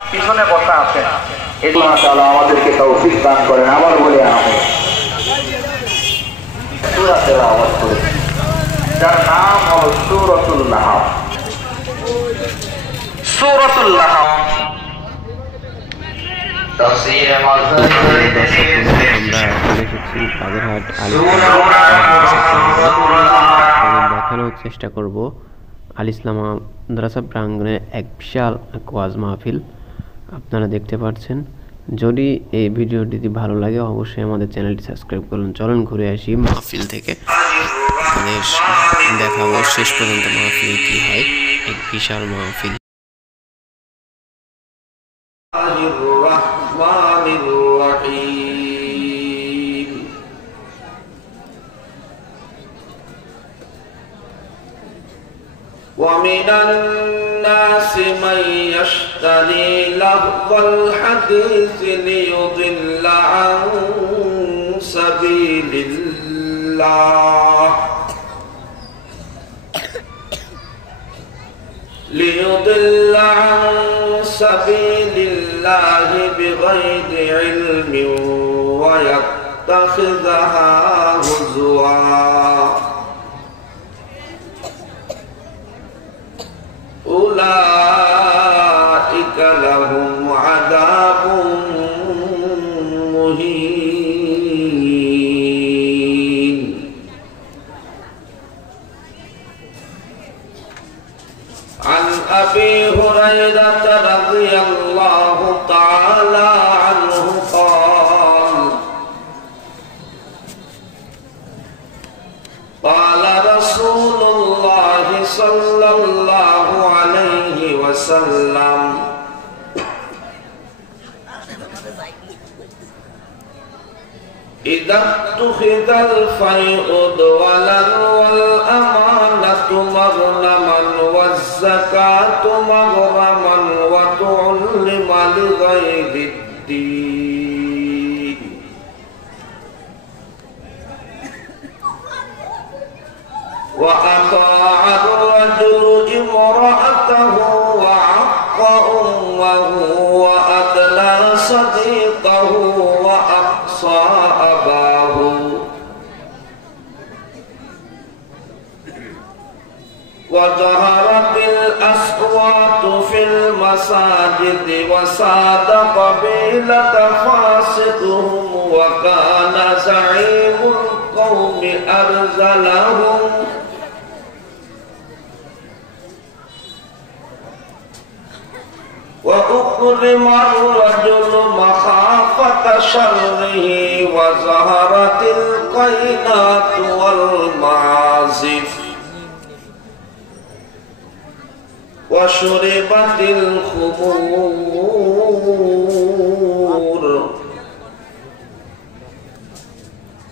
পিছনে বসা আছে, আল্লাহ তাআলা আমাদেরকে তৌফিক দান করেন। আবার বলি আমিন। সূরা তেলাওয়াত করি, যার নাম হলো সূরাতুল লাহব। সূরাতুল লাহব তাফসীরে মাযহারি দেখানোর চেষ্টা করব আল ইসলাম মাদ্রাসা প্রাঙ্গণে এক বিশাল ওয়াজ মাহফিল আপনারা দেখতে পাচ্ছেন। যদি এই ভিডিওটি ভালো লাগে অবশ্যই আমাদের চ্যানেলটি সাবস্ক্রাইব করুন। চলুন ঘুরে আসি মাহফিল থেকে, দেখাবো শেষ পর্যন্ত মাহফিল কি হয়। এক বিশাল মাহফিল। ومن الناس من يشتري لهو الحديث ليضل عن سبيل الله بغير علم ويتخذها هزوا أولئك لهم عذاب مهين. عن أبي هريرة رضي الله تعالى عنه قال قال رسول الله صلى الله عليه وسلم إذا اتخذ الفيء دولا والأمانة مغنما والزكاة مغرما وتعلم لغير الدين وأطاع الرجل امرأته وعق أمه وأدلى صديقه وأقصى أباه وظهرت الأصوات في المساجد وساد قبيلة فاسقهم وكان زعيم القوم أرذلهم وأكرم الرجل مخافة شره وظهرت القينات والمعازف وشربت الخمور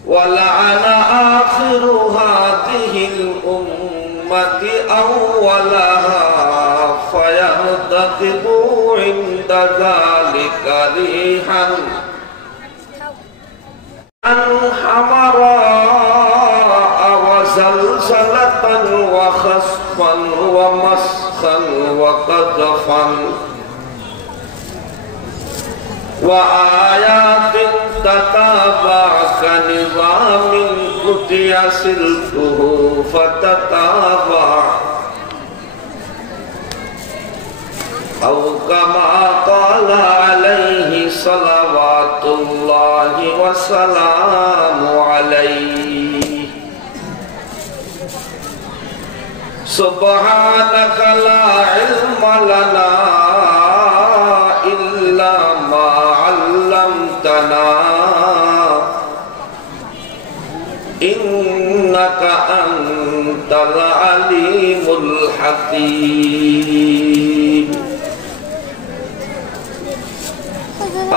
ولعن آخر هذه الأمة أولها فيرتقب عند ذلك ريحا حمراء وزلزلة وخسفا ومسخا وقذفا وآيات تتابع كنظام قطع سلكه فتتابع أو كما قال عليه صلوات الله وسلامه عليه سبحانك لا علم لنا إلا ما علمتنا إنك أنت العليم الحكيم.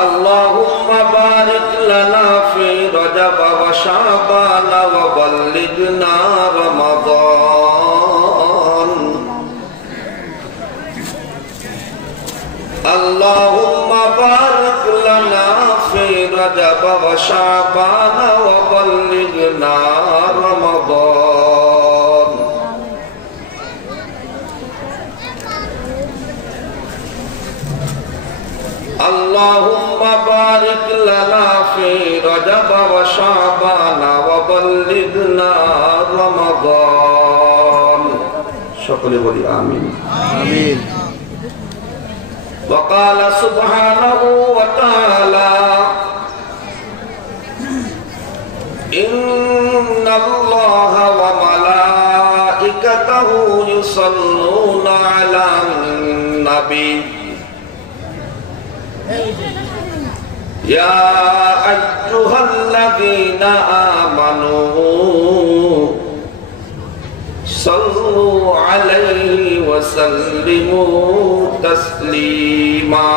اللهم بارك لنا في رجب وشعبان وبلغنا رمضان. اللهم بارك لنا في رجب وشعبان وبلغنا رمضان. اللهم بارك لنا في رجب وشعبان وبلغنا رمضان সকলে বলি আমিন আমিন وقال سبحانه وتعالى إن الله وملائكته يصلون على النبي يا أيها الذين آمنوا صلوا عليه وسلموا تسليما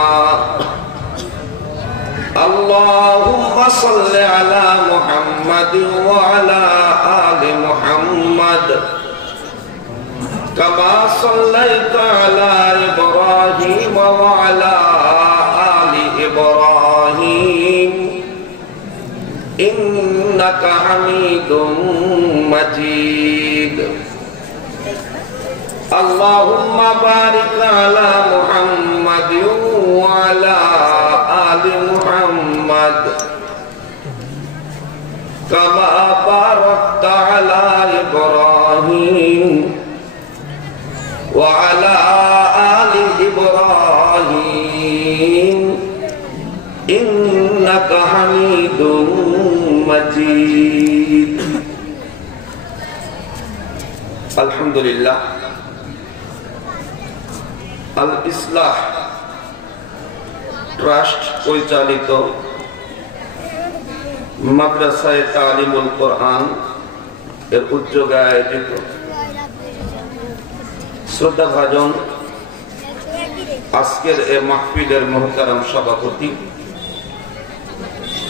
اللهم صل على محمد وعلى آل محمد كما صليت على إبراهيم وعلى آل إبراهيم إنك حميد مجيد اللهم بارك على محمد وعلى آل محمد كما باركت على إبراهيم وعلى آل إبراهيم إنك حميد مجيد الحمد لله আল ইসলাহ ট্রাস্ট পরিচালিত মাদ্রাসায়ে তালিমুল কোরআন এর উদ্যোগে আয়োজিত শ্রদ্ধাভাজন আজকের এই মাহফিলের মুহতারাম সভাপতি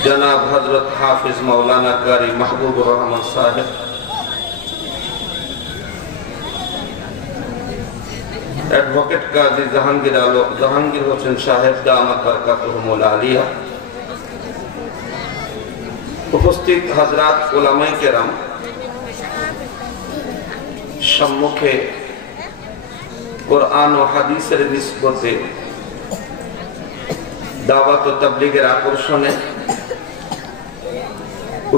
জনাব হযরত হাফিজ মাওলানা কারি মাহবুবুর রহমান সাহেব, এডভোকেট কাজী জাহাঙ্গীর হোসেন সাহেব দামাত বরকাতুহুমুল আলিয়া, উপস্থিত হযরত উলামায়ে কেরাম, সম্মুখে কোরআন ও হাদিসের নিসবতে দাওয়াত ও তাবলীগের আকর্ষণে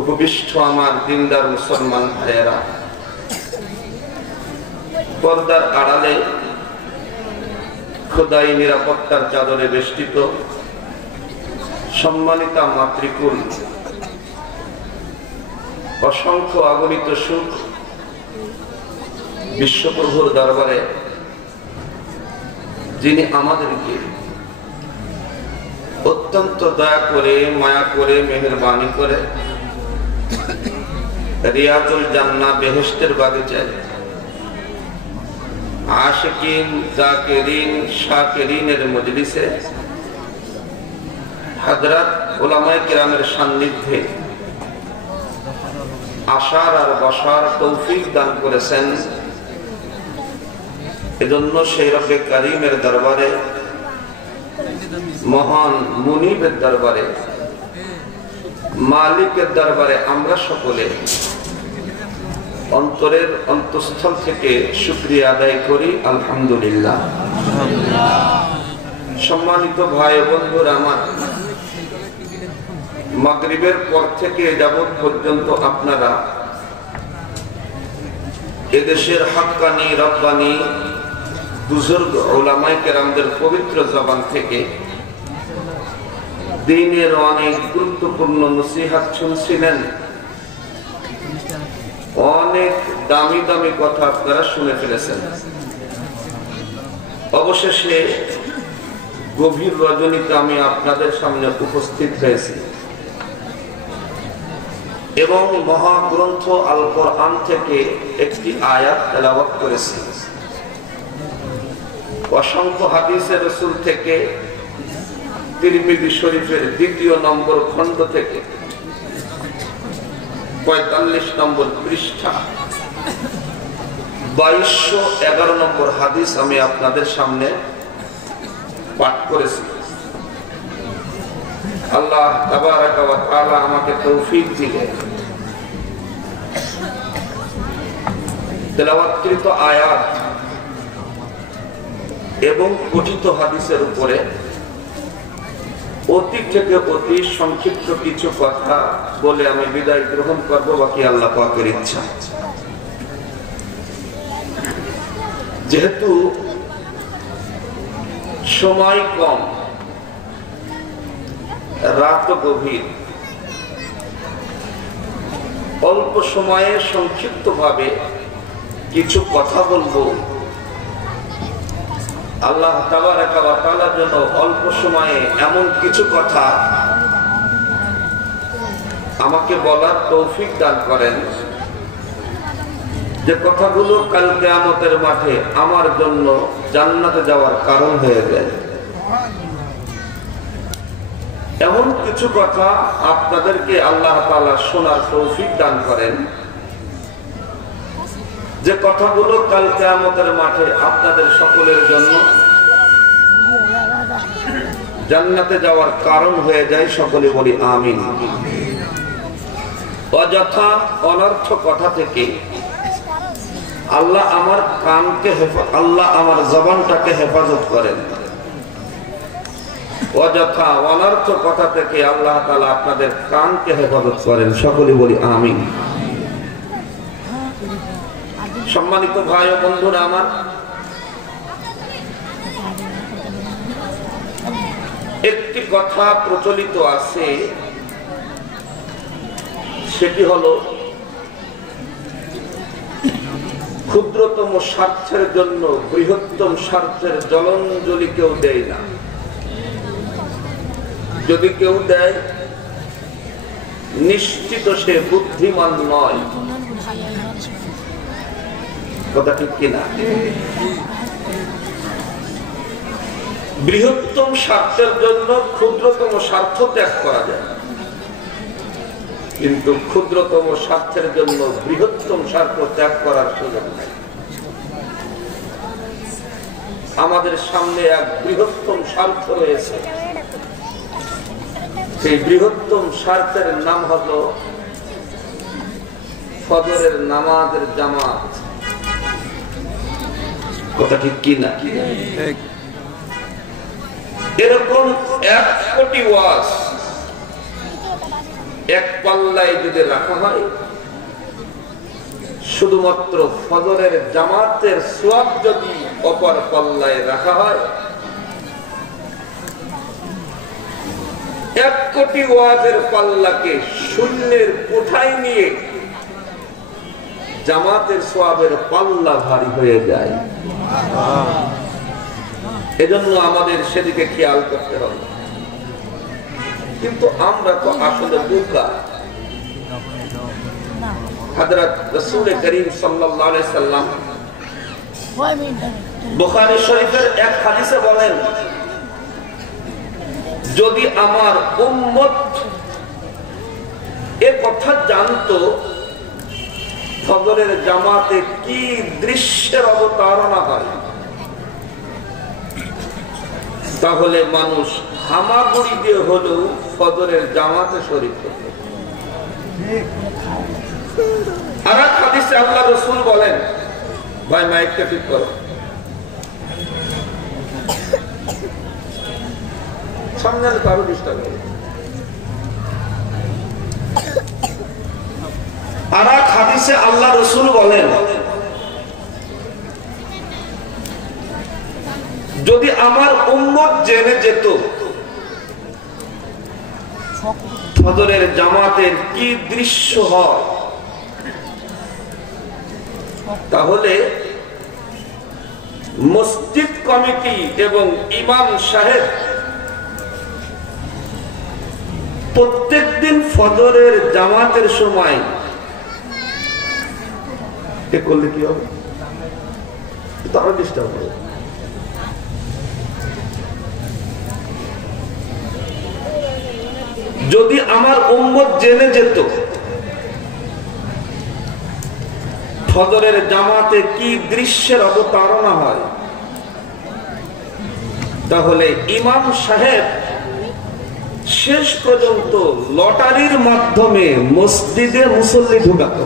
উপবিষ্ট আমার দিনদার মুসলমান ভাইয়েরা, পর্দার আড়ালে খোদাই নিরাপত্তার চাদরে বেষ্টিত সম্মানিতা মাতৃকুল, অসংখ্য আগণিত সুখ বিশ্বপ্রভুর দরবারে যিনি আমাদেরকে অত্যন্ত দয়া করে, মায়া করে, মেহেরবানি করে রিয়াজুল জান্নাহ বেহেশতের বাগিচায় আশিকিন, জাকিরিন, শাকিরিনের মজলিসে হযরত উলামায়ে কেরামের সান্নিধ্যে আসার আর বসার তৌফিক দান করেছেন। এজন্য সেই রব্বে কারীমের দরবারে, মহান মুনিবের দরবারে, মালিকের দরবারে আমরা সকলে অন্তরের অন্তঃস্থল থেকে শুকরিয়া আদায় করি, আলহামদুলিল্লাহ। সম্মানিত ভাই ও বন্ধুরা আমার, মাগরিবের পর থেকে যাবত পর্যন্ত আপনারা এদেশের হাক্কানি রব্বানি বুজুর্গ উলামায়ে কেরামদের পবিত্র জবান থেকে দ্বীনের অনেক গুরুত্বপূর্ণ নসিহত শুনছিলেন। অনেক দামি দামি কথা আপনারা শুনে ফেলেছেন। অবশেষে গভীর রজনীতে আমি আপনাদের সামনে উপস্থিত হয়েছি এবং মহাগ্রন্থ আল কোরআন থেকে একটি আয়াত তেলাওয়াত করেছি। অসংখ্য হাদিসে রাসূল থেকে, তিরমিজি শরীফের ২য় নম্বর খণ্ড থেকে ৪৫ নম্বর পৃষ্ঠা ২২১১ নম্বর হাদিস আমি আপনাদের সামনে পাঠ করেছি। আল্লাহ তাবারাকা ওয়া তাআলা আমাকে তৌফিক দিলেন তেলাওয়াতকৃত আয়াত এবং পঠিত হাদিসের উপরে অতি থেকে অতি সংক্ষিপ্ত কিছু কথা বলে আমি বিদায় গ্রহণ করব, বাকি আল্লাহ পাকের ইচ্ছা। যেহেতু সময় কম, রাত গভীর, অল্প সময়ে সংক্ষিপ্ত ভাবে কিছু কথা বলবো। আল্লাহ তাবারাকা ওয়া তাআলা যেন অল্প সময়ে এমন কিছু কথা আমাকে বলার তৌফিক দান করেন যে কথাগুলো কাল কিয়ামতের মাঠে আমার জন্য জান্নাতে যাওয়ার কারণ হয়ে যায়। এমন কিছু কথা আপনাদেরকে আল্লাহ তাআলা শোনার তৌফিক দান করেন যে কথাগুলো কাল কিয়ামতের মাঠে আপনাদের সকলের জন্য জান্নাতে যাওয়ার কারণ হয়ে যায়। সকলে বলি আমিন। অযথা অনর্থ কথা থেকে আল্লাহ আমার কানকে আল্লাহ আমার জবানটাকে হেফাজত করেন। অযথা অনর্থ কথা থেকে আল্লাহ তাআলা আপনাদের কানকে হেফাজত করেন। সকলে বলি আমিন। সম্মানিত ভাই ও বন্ধুরা আমার, একটি কথা প্রচলিত আছে, সেটি হলো ক্ষুদ্রতম স্বার্থের জন্য বৃহত্তম স্বার্থের জলাঞ্জলি কেউ দেয় না। যদি কেউ দেয়, নিশ্চিত সে বুদ্ধিমান নয়। কথা ঠিক কিনা? বৃহত্তম স্বার্থের জন্য ক্ষুদ্রতম স্বার্থ ত্যাগ করা যায়, কিন্তু ক্ষুদ্রতম স্বার্থের জন্য বৃহত্তম স্বার্থ ত্যাগ করার সুযোগ নেই। আমাদের সামনে এক বৃহত্তম স্বার্থ রয়েছে। সেই বৃহত্তম স্বার্থের নাম হলো ফজরের নামাজের জামাত। কথা ঠিক কিনা? এরকম 1 কোটি ওয়াজ এক পাল্লায় যদি রাখা হয়, শুধুমাত্র ফজরের জামাতের সওয়াব যদি অপর পাল্লায় রাখা হয়, 1 কোটি ওয়াজের পাল্লাকে শূন্যের কোঠায় নিয়ে জামাতের সওয়াবের পাল্লা ভারী হয়ে যায়। এজন্য আমাদের সেদিকে খেয়াল করতে হবে। কিন্তু আমরা তো আসলে বোকা। হযরত রাসূল করিম সাল্লাল্লাহু আলাইহি সাল্লাম বুখারী শরীফের এক হাদিসে বলেন, যদি আমার উম্মত এ কথা জানতো ফজরের জামাতে কি দৃশ্যের অবতারণা হয়, তাহলে মানুষ হামাগুড়ি দিয়ে হলেও ফজরের জামাতে শরীক হতো। আর এক হাদিসে আল্লাহ রাসূল বলেন, ভাই মাইকটা ঠিক করো, সামনে কারো ডিস্টার্ব হবে। আর এক হাদিসে আল্লাহ রাসূল বলেন, যদি আমার উম্মত জেনে যেত ফজরের জামাতের কি দৃশ্য হয়, তাহলে মসজিদ কমিটি এবং ইমাম সাহেব প্রত্যেকদিন ফজরের জামাতের সময় এ করলে কি হবে? তারা ডিস্টার্ব হবে। যদি আমার উম্মত জেনে যেত ফজরের জামাতে কি দৃশ্যের অবতারণা হয়, তাহলে ইমাম সাহেব শেষ পর্যন্ত লটারির মাধ্যমে মসজিদে মুসল্লি ঢুকাত।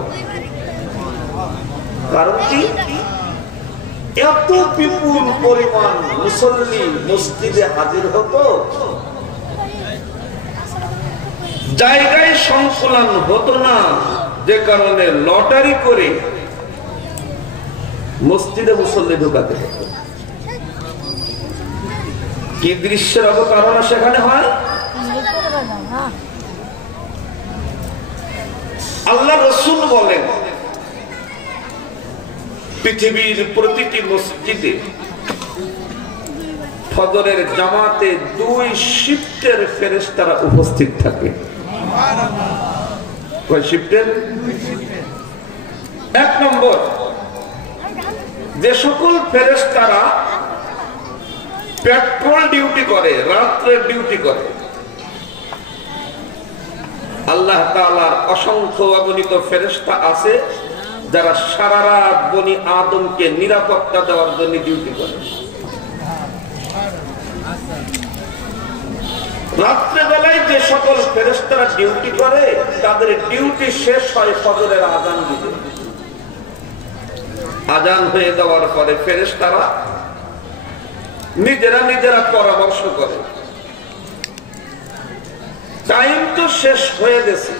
কারণ কি? এত বিপুল পরিমাণ মুসল্লি মসজিদে হাজির হতো জায়গায় সংকুলান হতো না, যে কারণে লটারি করে মসজিদে মুসল্লি ঢুকাতে হতো। কি দৃশ্যের অবতারণা সেখানে হয়। আল্লাহ রাসূল বলেন, পৃথিবীর প্রতিটি মসজিদে ফজরের জামাতে 2 শিফটের ফেরেশতারা উপস্থিত থাকে। কয় শিফটের? 1 নম্বর, যে সকল ফেরেশতারা পেট্রোল ডিউটি করে, রাত্রের ডিউটি করে, আল্লাহ তাআলার অসংখ্য অগণিত ফেরেশতা আছে যারা সারা রাত বনি আদমকে নিরাপত্তা দেওয়ার জন্য ডিউটি করে। রাত্রে বেলায় যে সকল ফেরেশতারা ডিউটি করে, তাদের ডিউটি শেষ হয় ফজরের আযান দিতে। আযান হয়ে যাওয়ার পরে ফেরেশতারা নিজেরা পরামর্শ করে, টাইম তো শেষ হয়ে গেছে,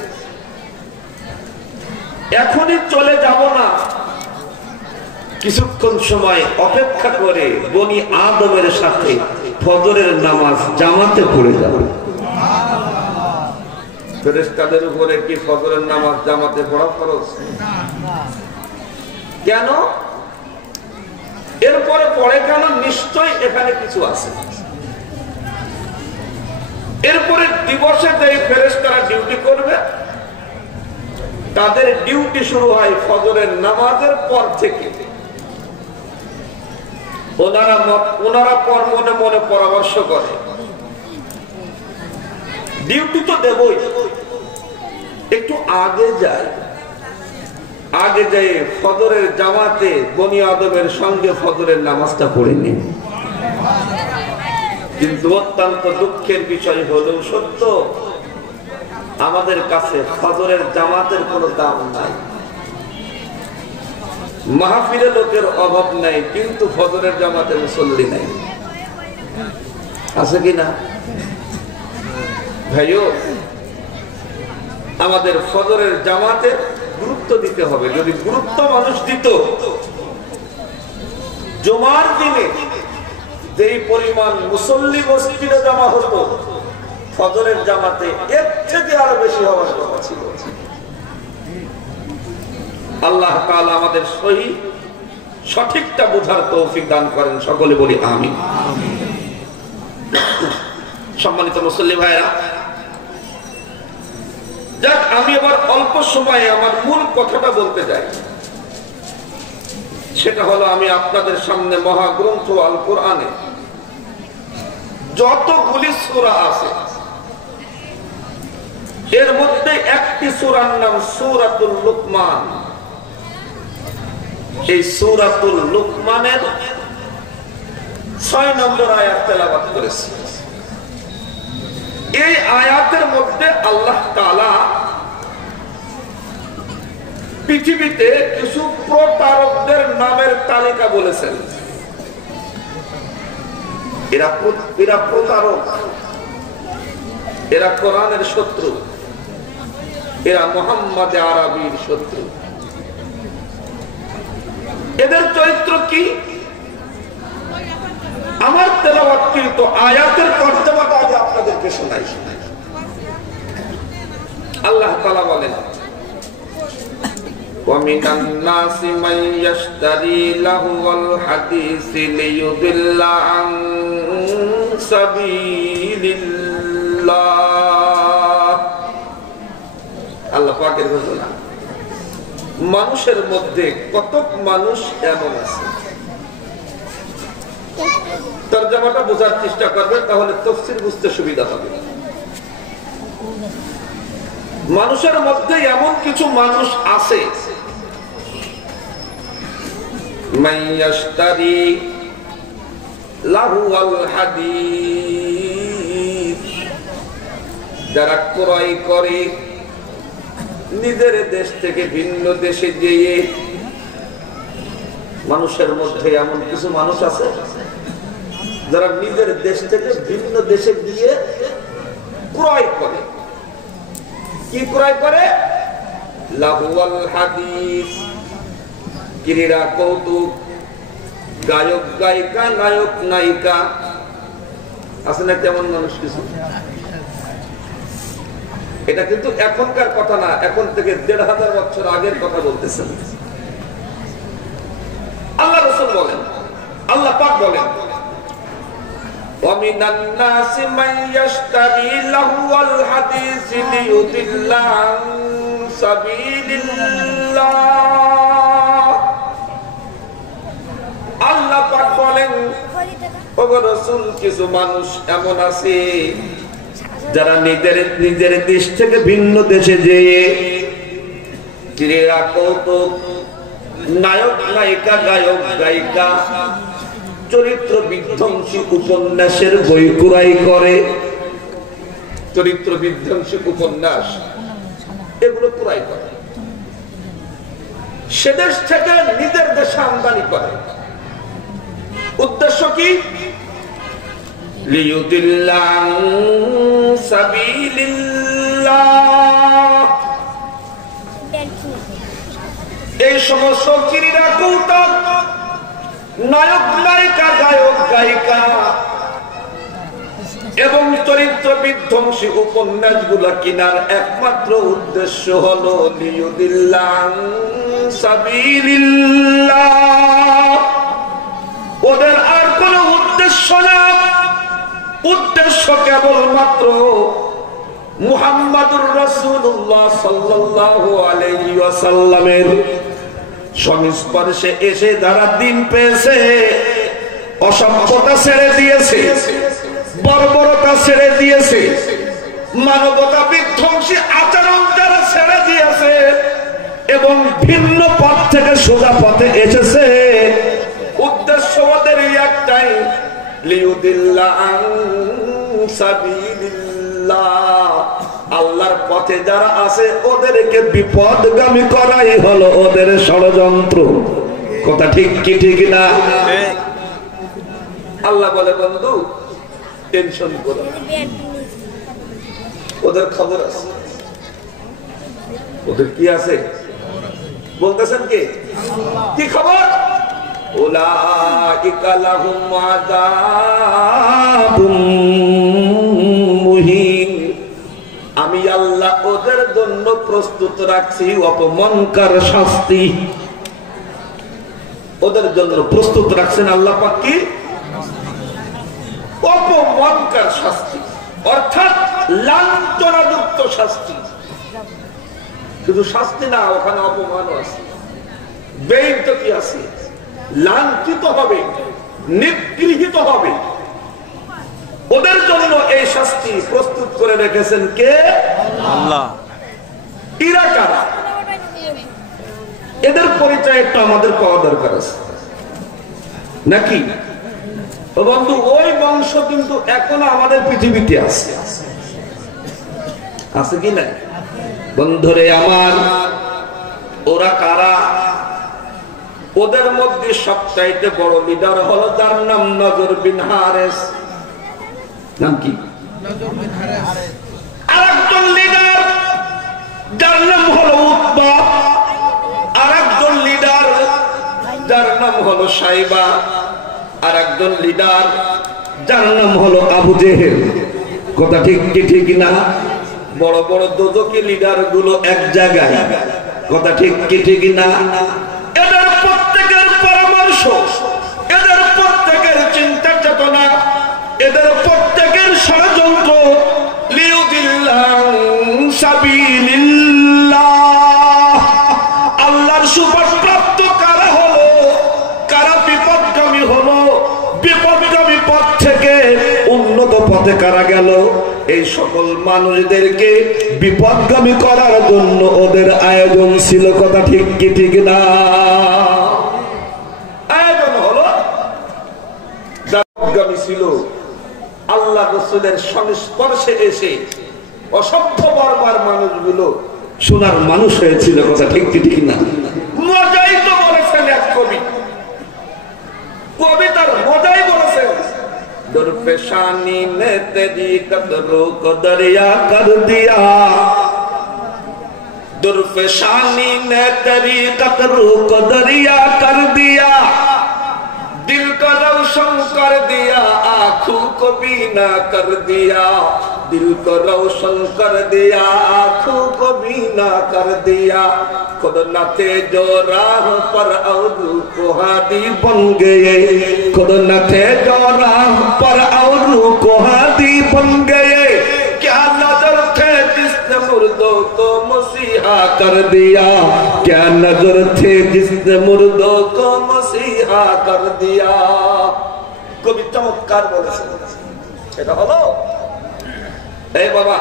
এখনই চলে যাব না, কিছুক্ষণ সময় অপেক্ষা করে বনি আদমের সাথে ফজরের নামাজ জামাতে পড়ে যাব। ফেরেশতাদের উপরে কি ফজরের নামাজ জামাতে পড়া ফরজ? কেন? এরপরে পড়ে কেন? নিশ্চয় এখানে কিছু আছে। এরপরে দিবসে যে ফেরেশতারা ডিউটি করবে, তাদের ডিউটি শুরু হয় ফজরের নামাজের পর থেকে। ওনারা পর মনে মনে পরামর্শ করে, ডিউটি তো দেবই, একটু আগে যায়, আগে যাই ফজরের জামাতে বনি আদমের সঙ্গে ফজরের নামাজটা পড়ে নিন। কিন্তু অত্যন্ত দুঃখের বিষয় হলেও সত্য, আমাদের কাছে ফজরের জামাতের কোনো দাম নাই। মাহফিলে লোকের অভাব নাই, কিন্তু ফজরের জামাতে মুসল্লি নাই। আছে কিনা ভাইও? আমাদের ফজরের জামাতে গুরুত্ব দিতে হবে। যদি গুরুত্ব মানুষ দিত, জুমার দিনে যেই পরিমাণ মুসল্লি মসজিদে জমা হতো, ফজরের জামাতে এর থেকে আরো বেশি হওয়ার কথা ছিল। আল্লাহ তাআলা আমাদের সঠিকটা বোঝার তৌফিক দান করেন, সকলে বলি আমিন। সম্মানিত মুসল্লি ভাইরা, যাক, আমি আবার অল্প সময়ে আমার মূল কথাটা বলতে যাই। সেটা হলো, আমি আপনাদের সামনে মহাগ্রন্থ আল কোরআনে যতগুলি সূরা আছে, এর মধ্যে একটি সূরার নাম সূরাতুল লুকমান। এই সূরাতুল লুকমানের 6 নম্বর আয়াত তেলাওয়াত করেছি। এই আয়াতের মধ্যে আল্লাহ তাআলা পৃথিবীতে কিছু প্রতারকদের নামের তালিকা বলেছেন। এরা প্রতারক, এরা কোরআনের শত্রু, এরা মুহাম্মদ আরবির শত্রু। এদের চরিত্র কি? আমার তেলাওয়াতকৃত আয়াতের তরজমাটা আগে আপনাদেরকে শোনাই। আল্লাহ তাআলা বলেন, وَمِنَ النَّاسِ مَن يَشْتَرِي لَهْوَ الْحَدِيثِ لِيُضِلَّ عَن سَبِيلِ اللَّهِ। আল্লাহ পাকের ঘোষণা। মানুষের মধ্যে কতক মানুষ এমন আছে, তরজমাটা বোঝার চেষ্টা করবেন, তাহলে তাফসীর বুঝতে সুবিধা হবে। মানুষের মধ্যে এমন কিছু মানুষ আছে, মাইয়াশতারি লাহুল হাদিস, যারা ক্রয় করে নিজের দেশ থেকে ভিন্ন দেশে গিয়ে। মানুষের মধ্যে এমন কিছু মানুষ আছে যারা নিজের দেশ থেকে ভিন্ন দেশে গিয়ে ক্রয় করে। কি ক্রয় করে? লাহুয়াল হাদিস, ক্রীড়া কৌতুক, গায়ক গায়িকা, নায়ক নায়িকা। আছে না কেমন মানুষ কিছু? এটা কিন্তু এখনকার কথা না, এখন থেকে ১৫০০ বছর আগের কথা বলতেছেন। আল্লাহ রাসূল বলেন, আল্লাহ পাক বলেন, وَمِنَ النَّاسِ مَن يَشْتَرِي لَهْوَ الْحَدِيثِ لِيُضِلَّ عَن سَبِيلِ اللَّهِ। আল্লাহ পাক বলেন, ওগো রাসূল, কিছু মানুষ এমন আছে যারা নিজের দেশ থেকে ভিন্ন দেশে যেয়ে ক্রীড়া কৌতুক, নায়ক নায়িকা, গায়ক গায়িকা, চরিত্র বিধ্বংসী উপন্যাসের বই ক্রয় করে। চরিত্র বিধ্বংসী উপন্যাস এগুলো ক্রয় করে, সে দেশ থেকে নিজের দেশে আমদানি করে। উদ্দেশ্য কি? লিয়ুদিল্লা আন সাবিলিল্লাহ। এই সমস্ত ক্রীড়া কৌতুক, নায়ক নায়িকা, গায়ক গায়িকা এবং চরিত্র বিধ্বংসী উপন্যাস গুলা কিনার একমাত্র উদ্দেশ্য হলো লিয়ুদিল্লা আন সাবিলিল্লাহ। ওদের আর কোন উদ্দেশ্য না, উদ্দেশ্য কেবলমাত্র মুহাম্মাদুর রাসূলুল্লাহ সাল্লাল্লাহু আলাইহি ওয়াসাল্লামের সংস্পর্শে এসে যারা দিন পেয়েছে, অসভ্যতা ছেড়ে দিয়েছে, বর্বরতা ছেড়ে দিয়েছে, মানবতা বিধ্বংসী আচরণ যারা ছেড়ে দিয়েছে এবং ভিন্ন পথ থেকে সোজা পথে এসেছে, উদ্দেশ্য ওদের একটাই, লিয়ুদিল্লা আন সাবিলিল্লাহ। আল্লাহর পথে যারা আছে ওদেরকে বিপদগামী করাই হলো ওদের ষড়যন্ত্র। কথা ঠিক কি ঠিক না? আল্লাহ বলে, বন্ধু টেনশন করো না, ওদের খবর আছে। ওদের কি আছে বলতেছেন? কি খবর? উলাইকা লাহুম আযাবুম মুহিন। আমি আল্লাহ ওদের জন্য প্রস্তুত রাখছি অপমানকর শাস্তি। ওদের জন্য প্রস্তুত রাখছেন আল্লাহ পাক কি? অপমানকর শাস্তি, অর্থাৎ লাঞ্ছনাযুক্ত শাস্তি। শুধু শাস্তি না, ওখানে অপমানও আছে, বেইজ্জতি আছে, লাঞ্ছিত হবে, নিগৃহীত হবে। ওদের জন্য এই শাস্তি প্রস্তুত করে রেখেছেন কে? আল্লাহ। এরা কারা? এদের পরিচয় একটু আমাদের পাওয়া দরকার আছে নাকি? বন্ধু, ওই বংশ কিন্তু এখনো আমাদের পৃথিবীতে আছে, আছে কি না? বন্ধুরে আমার, ওরা কারা? ওদের মধ্যে সবচাইতে বড় লিডার হলো যার নাম নজর বিন হারেস। নাম কি? আরেকজন লিডার যার নাম হলো উতবা, আরেকজন লিডার যার নাম হলো সাইবা, আরেকজন লিডার যার নাম হলো আবু জেহেল। কথা ঠিক কি ঠিক না? বড় বড় দোজখী লিডার গুলো এক জায়গায়। কথা ঠিক কি ঠিক না? এদের প্রত্যেকের পরামর্শ, এদের প্রত্যেকের চিন্তা চেতনা, এদের প্রত্যেকের ষড়যন্ত্র লিয়ুদিল্লা আন সাবিলিল্লাহ। আল্লাহর সুপারপ্রাপ্ত কারা হলো, কারা বিপদগামী হলো, বিপদগামী পথ থেকে উন্নত পথে কারা গেল, এই সকল মানুষদেরকে বিপদগামী করার জন্য ওদের আয়োজন ছিল। কথা ঠিক কি ঠিক না? আয়োজন হলো বিপদগামী ছিল। আল্লাহ রাসূলের সংস্পর্শে এসে অসভ্য বর্বর মানুষগুলো সোনার মানুষ হয়েছিল। কথা ঠিক কি ঠিক না? মজাই তো বলেছেন এক কবি, কবিতার মজাই বলেছেন, दरपेशानी में तेरी कदरों को दरिया कर दिया, दुर्फशानी ने तेरी कतरू को दरिया कर दिया, दिल को रोशन कर दिया, आंखों को बीना कर दिया, दिल को रोशन कर दिया, आंखों को बीना कर दिया। खुद न थे जो राह पर और को हादी बन गए, खुद न थे जो राह पर और को हादी बन गए। क्या नजर थे जिसने मुर्दों को मसीहा कर दिया, क्या नजर थे जिसने मुर्दों को मसीहा कर दिया। কবি চমৎকার বলেছেন। এটা হলো এই বাবা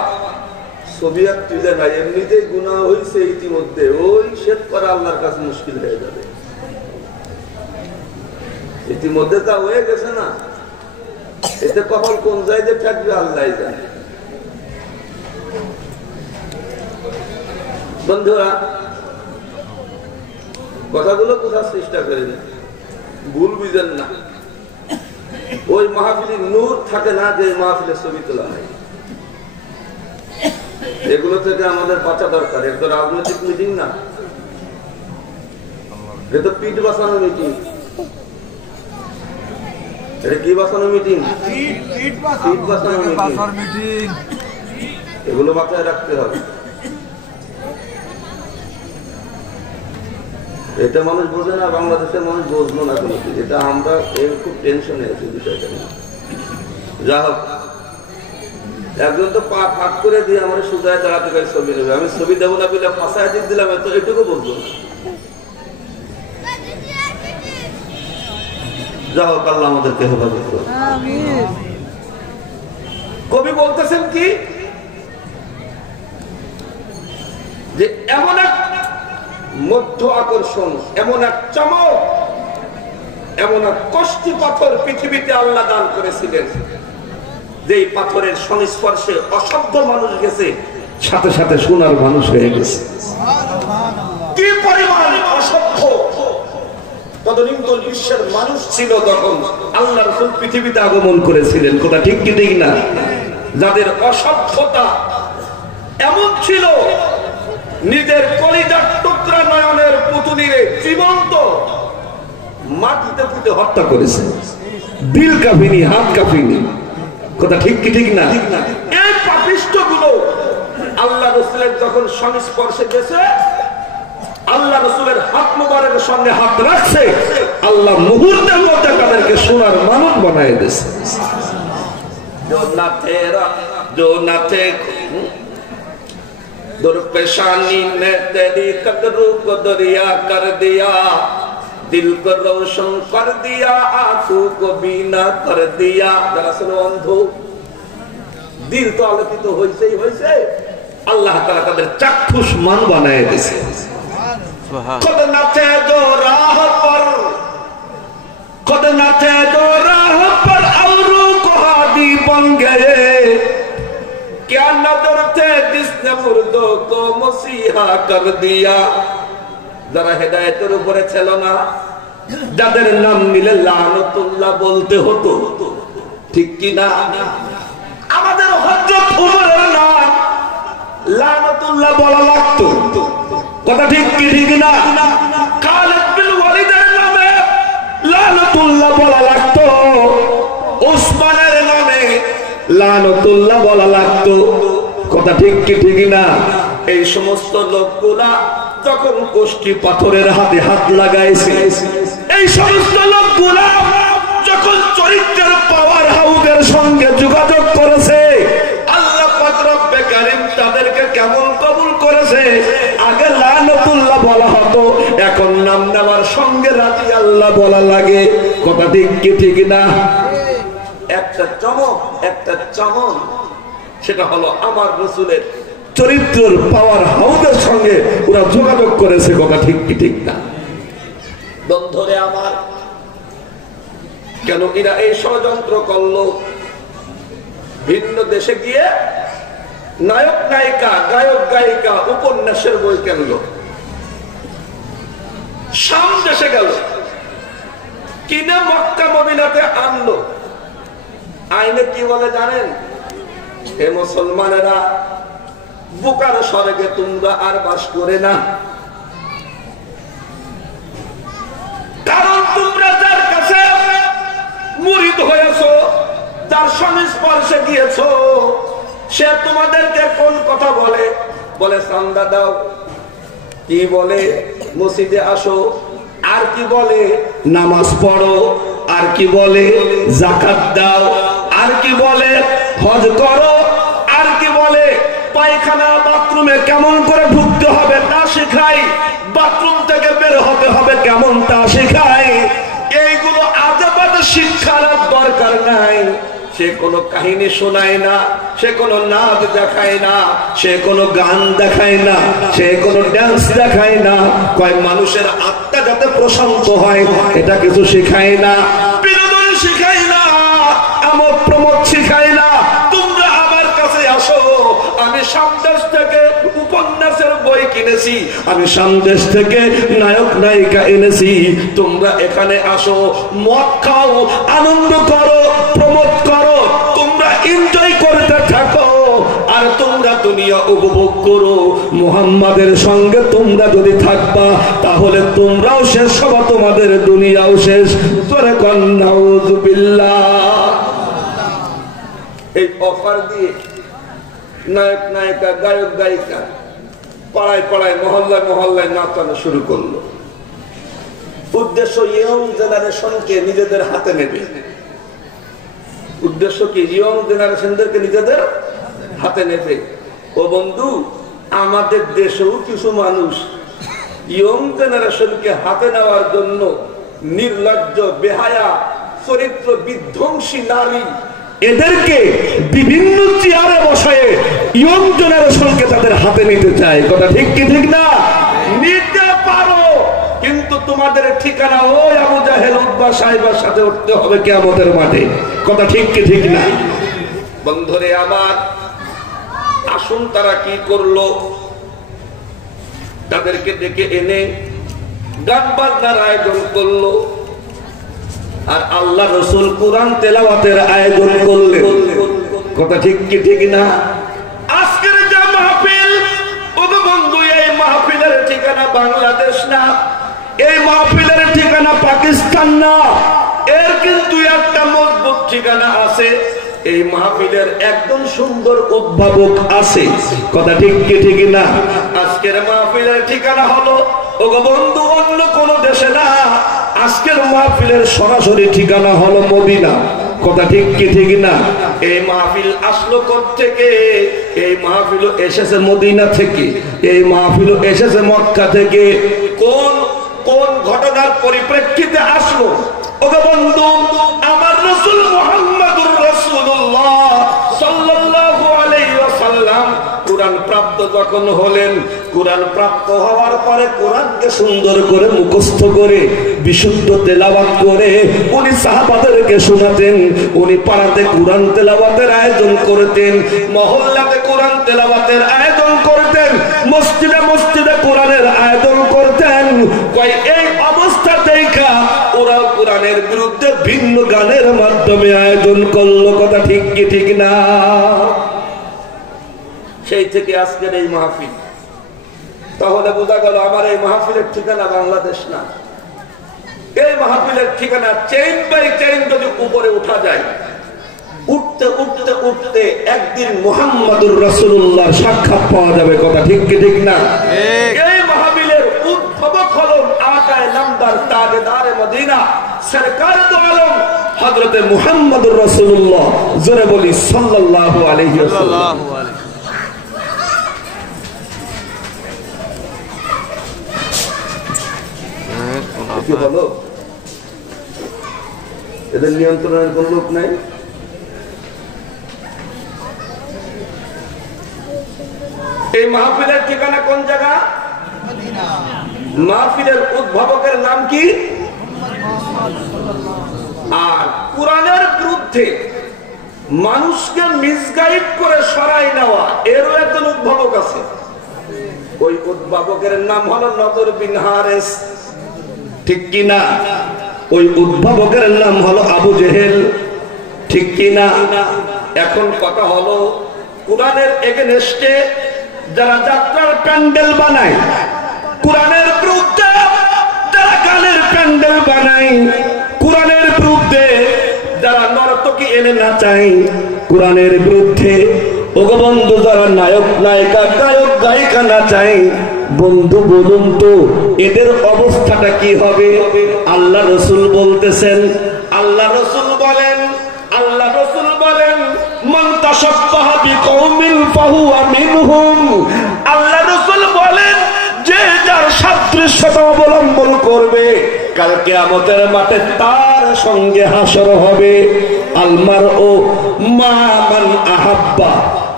ছবি আর তুলে নাই, এমনিতেই গুনাহ হয়েছে ইতিমধ্যে, ওই শেষ করা আল্লাহর কাছে মুশকিল হয়ে যাবে। ইতিমধ্যে তা হয়ে গেছে না, এতে কখন কোন জায়গায় থাকবে আল্লাহ জানে। বন্ধুরা কথাগুলো বোঝার চেষ্টা করেন, ভুল বুঝেন না। ওই মাহফিলের নূর থাকে না যে মাহফিলের ছবি তোলা হয়, এগুলো থেকে আমাদের বাঁচা দরকার। এটা তো রাজনৈতিক মিটিং না, এটা তো পিঠ বাঁচানো মিটিং। এটা কি বাঁচানো মিটিং? পিঠ বাঁচানো মিটিং। এগুলো মাথায় রাখতে হবে। এটা মানুষ বোঝে না, বাংলাদেশের মানুষ বুঝলো না কোনো কিছু। এটা আমরা খুব টেনশনে আছি বিষয়টা নিয়ে। যা হোক, একজন তো পা ফাঁক করে দিয়ে আমার সুজায় দাঁড়াতে পারি ছবি নেবে, আমি ছবি দেবো না বলে ফাঁসায় দিক দিলাম, তো এটুকু বলবো না। যা হোক, আল্লাহ আমাদেরকে হেফাজত করুন। কবি বলতেছেন কি যে এমন এক মধ্য আকর্ষণ, এমন এক চমক, এমন এক কষ্টি পাথর পৃথিবীতে আল্লাহ দান করেছিলেন, যে পাথরের সংস্পর্শে অসভ্য মানুষ গেছে, সাথে সাথে সোনার মানুষ হয়ে গেছে। কি পরিমাণ অসভ্য তদনীন্তন বিশ্বের মানুষ ছিল তখন আল্লাহ রাসূল পৃথিবীতে আগমন করেছিলেন। কথা ঠিক কি ঠিক না? যাদের অসভ্যতা এমন ছিল, নিজের কলিজার টুকরা নয়নের পুতুলিরে জীবন্ত মাটিতে পুঁতে হত্যা করেছে, দিল কাঁপিনি, হাত কাঁপিনি। কথা ঠিক কি ঠিক না? এই পাপিষ্ঠ গুলো আল্লাহ রাসূলের যখন সংস্পর্শে গেছে, আল্লাহ রাসূলের হাত মুবারকের সঙ্গে হাত রাখছে, আল্লাহ মুহূর্তের মধ্যে তাদেরকে সোনার মানুষ বানায় দিয়েছে। जो न थे दुर्पेशानी ने तेरी कदरों को दरिया कर दिया, दिल को रोशन कर दिया, आंखों को बीना कर दिया। दरअसल अंधो दिल तो आलोकित হইছে হইছে, আল্লাহ তাআলা তাদের চাক্ষুষমান বানায় দিয়েছে। खुद न थे जो राह पर, खुद न थे जो राह पर औरों को हादी बन गए। क्या नजर थे जिसने मुर्दों को मसीहा कर दिया। যারা হেদায়েতের উপরে ছিল না, যাদের নাম নিলে লানতুল্লাহ বলতে হতো, ঠিক কি না? আমাদের হযরত উমরের নাম লানতুল্লাহ বলা লাগতো। কথা ঠিক কি ঠিক না? খালিদ বিন ওয়ালিদের নামে লানতুল্লাহ বলা লাগতো, উসমানের নামে লানতুল্লাহ বলা লাগতো। কথা ঠিক কি ঠিক না? এই সমস্ত লোকগুলা যখন কোষ্ঠী পাথরের হাতে হাত লাগাইছে, এই সমস্ত লোকগুলা যখন চরিত্রের পাওয়ার হাউসের সঙ্গে যোগাযোগ করেছে, আল্লাহ পাক রব্বে কারীম তাদেরকে কেমন কবুল করেছে। আগে লানতুল্লাহ বলা হতো, এখন নাম নেওয়ার সঙ্গে রাজি আল্লাহ বলা লাগে। কথা ঠিক কি ঠিক না? একটা চমক, একটা চমক, সেটা হলো আমার রাসূলের চরিত্রের পাওয়ার হাউসের সঙ্গে ওরা যোগাযোগ করেছে। কথা ঠিক কি ঠিক না? বন্ধুরে আমার, কেন এরা এই ষড়যন্ত্র করলো? ভিন্ন দেশে গিয়ে নায়ক নায়িকা, গায়ক গায়িকা, উপন্যাসের বই কিনলো, শাম দেশে গেল, কিনে মক্কা মদিনাতে আনলো। আইনে কি বলে জানেন? হে মুসলমানেরা, বুকার স্বর্গে তোমরা আর বাস করে না। কারণ তোমরা যার কাছে মুরিদ হয়েছো, যার সংস্পর্শে গিয়েছো, সে তোমাদেরকে কোন কথা বলে? বলে চান্দা দাও, কি বলে মসজিদে আসো, আর কি বলে নামাজ পড়ো, আর কি বলে যাকাত দাও, আর কি বলে হজ করো, আর কি বলে পায়খানা বাথরুমে কেমন করে ঢুকতে হবে তা শেখাই, বাথরুম থেকে বের হতে হবে কেমন তা শেখাই। এইগুলো আজেবাজে শিক্ষার দরকার নাই। সে কোনো কাহিনী শোনায় না, সে কোনো নাচ দেখায় না, সে কোনো গান দেখায় না, সে কোনো ড্যান্স দেখায় না। কয় মানুষের আত্মা যাতে প্রশান্ত হয় এটা কিছু শেখায় না, বিনোদন শেখায় না, আমোদ প্রমোদ শেখায় না। তোমরা আমার কাছে আসো, আমি সামদেশ থেকে উপন্যাসের বই কিনেছি, আমি সামদেশ থেকে নায়ক নায়িকা এনেছি। তোমরা এখানে আসো, মদ খাও, আনন্দ করো, প্রমোদ করো, তোমরা এনজয় করতে থাকো, আর তোমরা দুনিয়া উপভোগ করো। মুহাম্মাদের সঙ্গে তোমরা যদি থাকবা তাহলে তোমরাও শেষ হবা, তোমাদের দুনিয়াও শেষ। জোরে কন নাউযুবিল্লাহ। এই অফার দিয়ে নায়ক নায়িকা, গায়ক গায়িকা পাড়ায় পাড়ায়, মহল্লায় মহল্লায় নাচানো শুরু করলো। উদ্দেশ্য ইয়ং জেনারেশনকে নিজেদের হাতে নেবে। উদ্দেশ্য কি? ইয়ং জেনারেশনদেরকে নিজেদের হাতে নেবে। ও বন্ধু, আমাদের দেশেও কিছু মানুষ ইয়ং জেনারেশনকে হাতে নেওয়ার জন্য নির্লজ্জ, বেহায়া, চরিত্র বিধ্বংসী নারী, এদেরকে বিভিন্ন চেয়ারে বসায় ইয়ং জেনারেশনকে তাদের হাতে নিতে চায়। কথা ঠিক কি ঠিক না? নিতে পারো, কিন্তু তোমাদের ঠিকানা ওই আবু জাহেল, উতবা, সাইবার সাথে উঠতে হবে কিয়ামতের মাঠে। কথা ঠিক কি ঠিক না? বন্ধুরে আমার, আসুন তারা কি করলো? তাদেরকে ডেকে এনে গান বাজনার আয়োজন করলো, আর আল্লাহ রসুল কোরআন তেলাওয়াতের আয়োজন করলেন। কথা ঠিক কি ঠিক না? আজকের যে মাহফিল, ওগো বন্ধু, এই মাহফিলের ঠিকানা বাংলাদেশ না, এই মাহফিলের ঠিকানা পাকিস্তান না, এর কিন্তু একটা মজবুত ঠিকানা আছে। এই মাহফিলের একদম সুন্দর উদ্ভাবক আছে। কথা ঠিক কি ঠিক না? আজকের মাহফিলের ঠিকানা হলো, ওগো বন্ধু, অন্য কোন দেশে না, আজকের মাহফিলের সরাসরি ঠিকানা হলো মদিনা। কথা ঠিক কি ঠিক না? এই মাহফিল আসলো কোত্থেকে? এই মাহফিল এসেছে মদিনা থেকে, এই মাহফিল এসেছে মক্কা থেকে। কোন কোন ঘটনার পরিপ্রেক্ষিতে আসলো? ওগো বন্ধু, আমার রাসূল মুহাম্মদুর রাসূলুল্লাহ সাল্লাল্লাহু আলাইহি ওয়াসাল্লাম কুরআন প্রাপ্ত যখন হলেন, কুরআন প্রাপ্ত হওয়ার পরে কোরআনকে সুন্দর করে মুখস্থ করে বিশুদ্ধ তেলাওয়াত করে উনি সাহাবাদেরকে শোনাতেন। উনি পাড়াতে কোরআন তেলাওয়াতের আয়োজন করতেন, মহল্লাতে কোরআন তেলাওয়াতের আয়োজন করতেন, মসজিদে মসজিদে কোরআনের আয়োজন করতেন। কই এই অবস্থা দেখা ওরা কোরআনের বিরুদ্ধে ভিন্ন গানের মাধ্যমে আয়োজন করলো। কথা ঠিক কি ঠিক না? সেই থেকে আজকের এই মাহফিল। তাহলে বোঝা গেল আমার এই মাহফিলের ঠিকানা বাংলাদেশ না, এই মাহফিলের ঠিকানা চেইন বাই চেইন যদি উপরে উঠা যায়, উঠতে উঠতে উঠতে একদিন মুহাম্মদুর রাসূলুল্লাহর সাক্ষাৎ পাওয়া যাবে। কথা ঠিক কি ঠিক না? এই মাহফিলের উদ্ভাবক হলেন আকায়ে নামদার তাজদারে মদিনা সরকার দু আলম হযরতে মুহাম্মদুর রাসূলুল্লাহ। জোরে বলি সাল্লাল্লাহু আলাইহি ওয়াসাল্লাম। কি হলো? এদের নিয়ন্ত্রণের কোন লোক নাই। এই মাহফিলের ঠিকানা কোন জায়গা? মদিনা। মাহফিলের উদ্ভাবকের নাম কি? আর কোরআনের বিরুদ্ধে মানুষকে মিসগাইড করে সরাই নেওয়া, এরও একজন উদ্ভাবক আছে। ওই উদ্ভাবকের নাম হলো নদর বিন হারেস। ঠিক কিনা? ওই উদ্ভাবকের নাম হলো আবু জেহেল। ঠিক কিনা? এখন কথা হলো, কোরআনের এগেনস্টে যারা যাত্রার প্যান্ডেল বানায়, কোরআনের বিরুদ্ধে যারা গানের প্যান্ডেল বানায়, কোরআনের বিরুদ্ধে যারা নর্তকী এনে নাচায়, কোরআনের বিরুদ্ধে ওগো বন্ধু যারা নায়ক নায়িকা গায়ক গায়িকা নাচায়, বন্ধু বলুন তো এদের অবস্থাটা কি হবে? আল্লাহ রসুল বলতেছেন, আল্লাহ রসুল বলেন, আল্লাহ রসুল বলেন মান তাশাব্বাহা বিকওমিন ফাহুয়া মিনহুম। আল্লাহ রসুল বলেন যে যার সাদৃশ্যতা অবলম্বন করবে কাল কিয়ামতের মাঠে তার সঙ্গে হাসর হবে। আল মারউ মা মান আহাব্বা,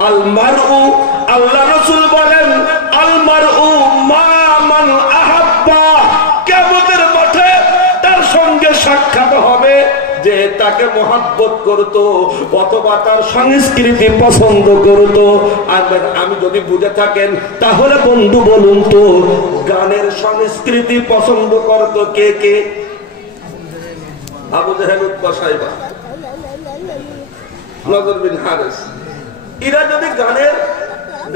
আল মারউ, আল্লাহ রসুল বলেন আল মারউ মা মান আহাব্বা, কিয়ামতের মাঠে তার সঙ্গে সাক্ষাৎ হবে যে তাকে মহাব্বত করতো অথবা তার সংস্কৃতি পছন্দ করতো। আর আমি যদি বুঝে থাকেন তাহলে বন্ধু বলুন তো গানের সংস্কৃতি পছন্দ করতো কে কে? আবু জাহেল, উতবা, সাইবা, নজর বিন হারিস, এরা যদি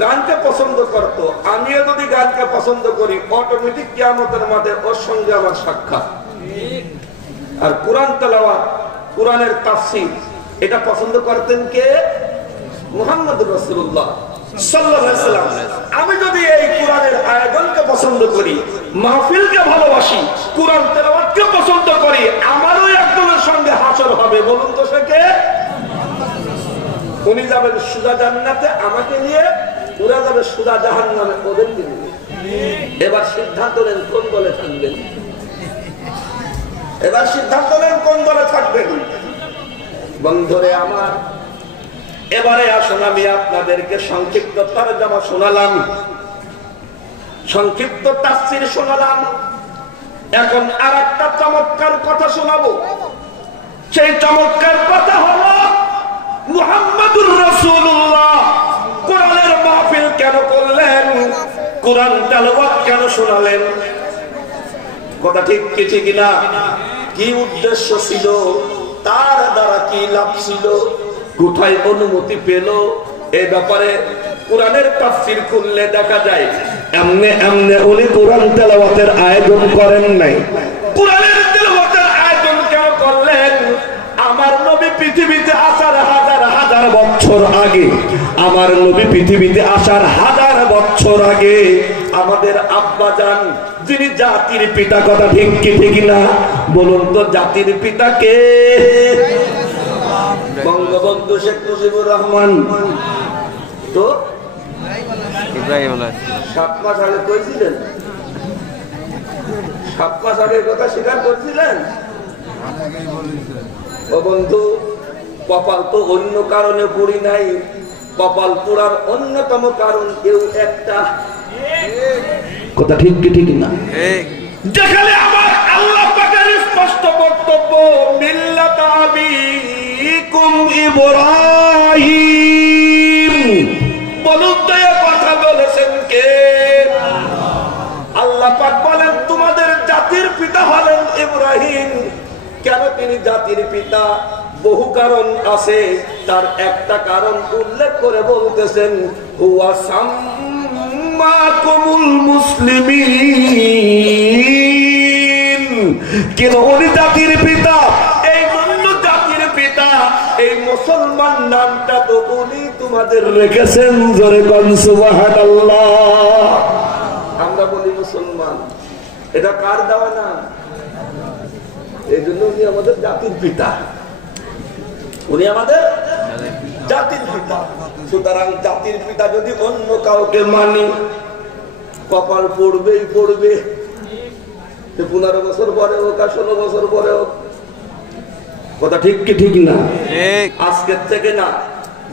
গানকে পছন্দ করতো, আমিও যদি গানকে পছন্দ করি, অটোমেটিক কিয়ামতের মাঠে ওর সঙ্গে আমার সাক্ষাৎ। আর কোরআন তেলাওয়াত, কোরআনের তাফসীর এটা পছন্দ করতেন কে? মুহাম্মদুর রাসূলুল্লাহ সাল্লাল্লাহু আলাইহি ওয়াসাল্লাম। আমি যদি এই কোরআনের আয়োজনকে পছন্দ করি, মাহফিলকে ভালোবাসি, কোরআন তেলাওয়াতকে পছন্দ করি, আমারও একজনের সঙ্গে হাসর হবে। বলুন তো সে কে? উনি যাবেন সুজা জান্নাতে আমাকে নিয়ে, ওরা যাবে সুজা জাহান্নামে ওদেরকে নিয়ে। এবার সিদ্ধান্ত নেন কোন দলে থাকবেন? এবার সিদ্ধান্ত নেন কোন দলে থাকবেন? বন্ধুরে আমার, এবারে আসুন আমি আপনাদেরকে সংক্ষিপ্ত তরজমা শোনালাম, সংক্ষিপ্ত তাফসীর শোনালাম। এখন আরেকটা চমৎকার কথা শোনাবো। সেই চমৎকার কথা হলো মুহাম্মদুর রাসূলুল্লাহ কোরআনের মাহফিল কেন করলেন, কোরআন তেলাওয়াত কেন শোনালেন? কথা ঠিক কি ঠিক না? কি উদ্দেশ্য ছিল? তার দ্বারা কি লাভ ছিল? কোথায় অনুমতি পেল? এই ব্যাপারে কোরআনের তাফসীর খুললে দেখা যায় এমনে এমনে উনি কোরআন তেলাওয়াতের আয়োজন করেন নাই। কোরআনের তেলাওয়াতের আয়োজন কেন করলেন? আমার নবী পৃথিবীতে আসার হাজার হাজার বছর আগে, আমার নবী পৃথিবীতে আসার হাজার বছর আগে আমাদের আব্বা জান যিনি জাতির পিতা, কথা ঠিক কি ঠিক না? বলুন তো জাতির পিতা কে? বঙ্গবন্ধু শেখ মুজিবুর রহমান। তো ইব্রাহিম 7 মাস আগে কইছিলেন, 7 মাস আগের কথা স্বীকার করছিলেন? ও বন্ধু, কপাল তো অন্য কারণে পড়ি নাই, কপাল পোড়ার অন্যতম কারণ কেউ একটা। কথা ঠিক কি ঠিক না? যেখানে আমার আল্লাহ পাকের স্পষ্ট বক্তব্য মিল্লাত আবিকুম ইব্রাহিম, বলুন তো এই কথা বলেছেন কে? আল্লাহ পাক বলেন তোমাদের জাতির পিতা হলেন ইব্রাহিম। কেন তিনি জাতির পিতা? বহু কারণ আছে, তার একটা কারণ উল্লেখ করে বলতেছেন হুয়া সাম্মাকুমুল মুসলিমিন। কেন উনি জাতির পিতা? এই জন্য জাতির পিতা, এই মুসলমান নামটা তো উনি তোমাদের রেখেছেন। জোরে কোন সুবহানাল্লাহ। আমরা বলি মুসলমান, এটা কার দেওয়া না? এই জন্য উনি আমাদের জাতির পিতা, উনি আমাদের জাতির পিতা। সুতরাং জাতির পিতা যদি অন্য কাউকে মানি, কপাল পড়বেই পড়বে। 15 বছর পরে হোক আর 16 বছর পরে হোক। কথা ঠিক কি ঠিক না? আজকের থেকে না,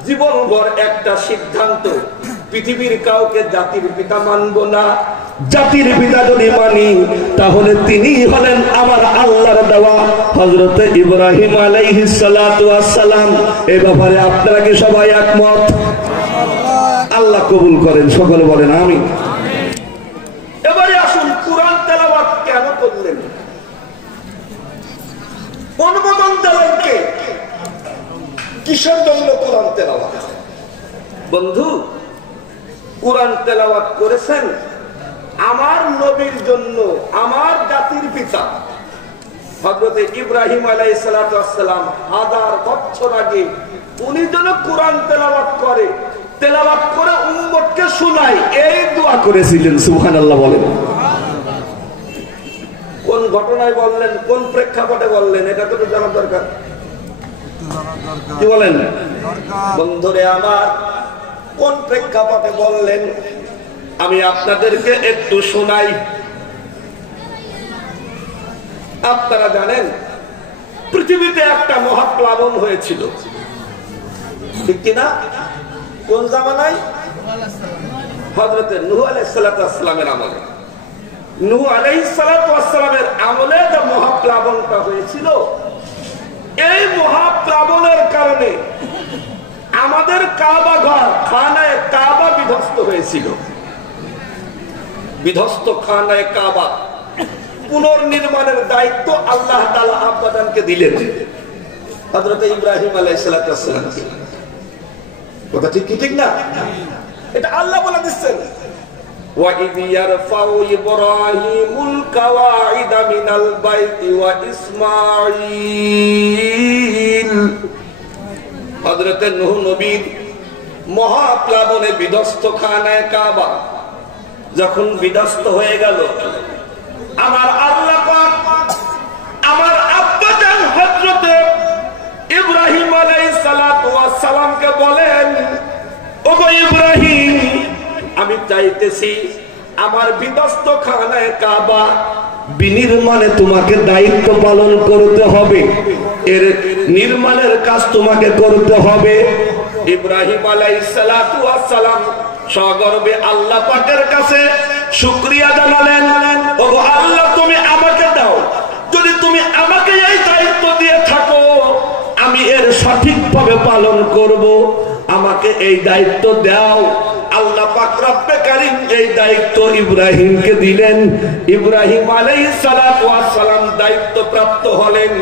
জীবনভর একটা সিদ্ধান্ত, পৃথিবীর কাউকে জাতির পিতা মানব না। জাতির পিতা যদি মানি তাহলে তিনি হলেন আমার আল্লাহর দেওয়া হযরত ইব্রাহিম আলাইহিস সালাতু ওয়াস সালাম। এই ব্যাপারে আপনারা কি সবাই একমত? আল্লাহ কবুল করেন, সকলে বলেন আমিন। এবারে আসুন কোরআন তেলাওয়াত কেন করলেন, অনুমোদন দিলেন কে, কিসের জন্য কোরআন তেলাওয়াত? বন্ধু, কোরআন তেলাওয়াত করেছেন আমার নবীর জন্য, আমার জাতির পিতা হযরত ইব্রাহিম আলাইহিস সালাতু ওয়াস সালাম 1000 বছর আগে উনি যেন কোরআন তেলাওয়াত করে উম্মতকে শোনায়, এই দোয়া করেছিলেন। সুবহানাল্লাহ বলেন। কোন ঘটনায় বললেন, কোন প্রেক্ষাপটে বললেন, এটা তো জানার দরকার। কি বলেন বন্ধুরে আমার, কোন প্রেক্ষাপটে বললেন আমি আপনাদেরকে একটু শোনাই। আপনারা জানেন পৃথিবীতে একটা মহাপ্লাবন হয়েছিল, ঠিক কিনা? কোন জামানায়? হযরত নূহ আলাইহিস সালাতু ওয়াস সালামের আমলে। নূহ আলাইহিস সালাতু ওয়াস সালামের আমলে যে মহাপ্লাবনটা হয়েছিল, এই মহাপ্লাবনের কারণে আমাদের কাবা ঘর, খানায়ে কাবা বিধ্বস্ত হয়েছিল। বিধ্বস্ত খানায়ে কাবা পুনর্নির্মাণের দায়িত্ব আল্লাহ তাআলা আব্বাদানকে দিলেন, হযরত ইব্রাহিম আলাইহিস সালাতু ওয়াস সালাম। কথা ঠিক কি ঠিক না? এটা আল্লাহ বলে দিচ্ছেন, ওয়া ইয ইয়ারফাউ ইব্রাহিমুল কাওয়াইদা মিনাল বাইতি ওয়া ইসমাঈল। হযরত নূহ নবীর মহাপ্লাবনে বিধ্বস্ত খানায়ে কাবা যখন বিধ্বস্ত হয়ে গেল, আমার আল্লাহ পাক আমার আব্বাজান হযরত ইব্রাহিম আলাইহিস সালাতু ওয়াস সালামকে বলেন, ওগো ইব্রাহিম, আমি চাইতেছি আমার বিধ্বস্ত খানায়ে কাবা বিনির্মাণে তোমাকে দায়িত্ব পালন করতে হবে, এর নির্মাণের কাজ তোমাকে করতে হবে। ইব্রাহিম আলাইহিস সালাতু ওয়াস সালাম সগর্বে আল্লাহ পাকের কাছে শুকরিয়া জানালেন, ওগো আল্লাহ, তুমি আমাকে দাও, যদি তুমি আমাকে এই দায়িত্ব দিয়ে থাকো আমি এর সঠিকভাবে পালন করব, আমাকে এই দায়িত্ব দাও। আল্লাহ পাক রব্বে কারীম এই দায়িত্ব ইব্রাহিমকে দিলেন। ইব্রাহিম আলাইহিস সালাতু ওয়াস সালাম দায়িত্ব প্রাপ্ত হলেন।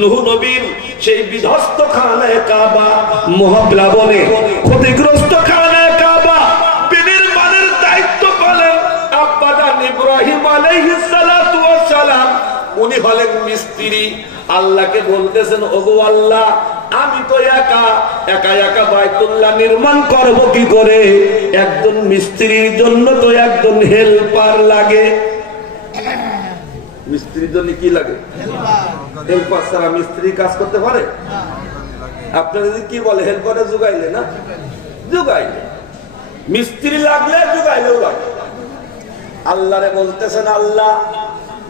নূহ নবীর সেই বিধ্বস্ত খানায়ে কাবা মহাপ্লাবনে ক্ষতিগ্রস্ত খানায়ে কাবা বিনির্মাণের দায়িত্ব পেলেন আব্বাজান ইব্রাহিম আলাইহিস সালাতু ওয়াস সালাম। উনি হলেন মিস্ত্রি। আল্লাহকে বলতেছেন, ওগো আল্লাহ, আমি তো একা বাইতুল্লাহ নির্মাণ করব কি করে? একজন মিস্ত্রির জন্য তো একজন হেল্পার লাগে। মিস্ত্রির জন্য কি লাগে? হেল্পার ছাড়া মিস্ত্রি কাজ করতে পারে? আপনারা কি বলে, হেল্পারে জোগাইলে না জোগাইলে, মিস্ত্রি লাগলে জোগাইলেও লাগে। আল্লাহরে বলতেছেন, আল্লাহ,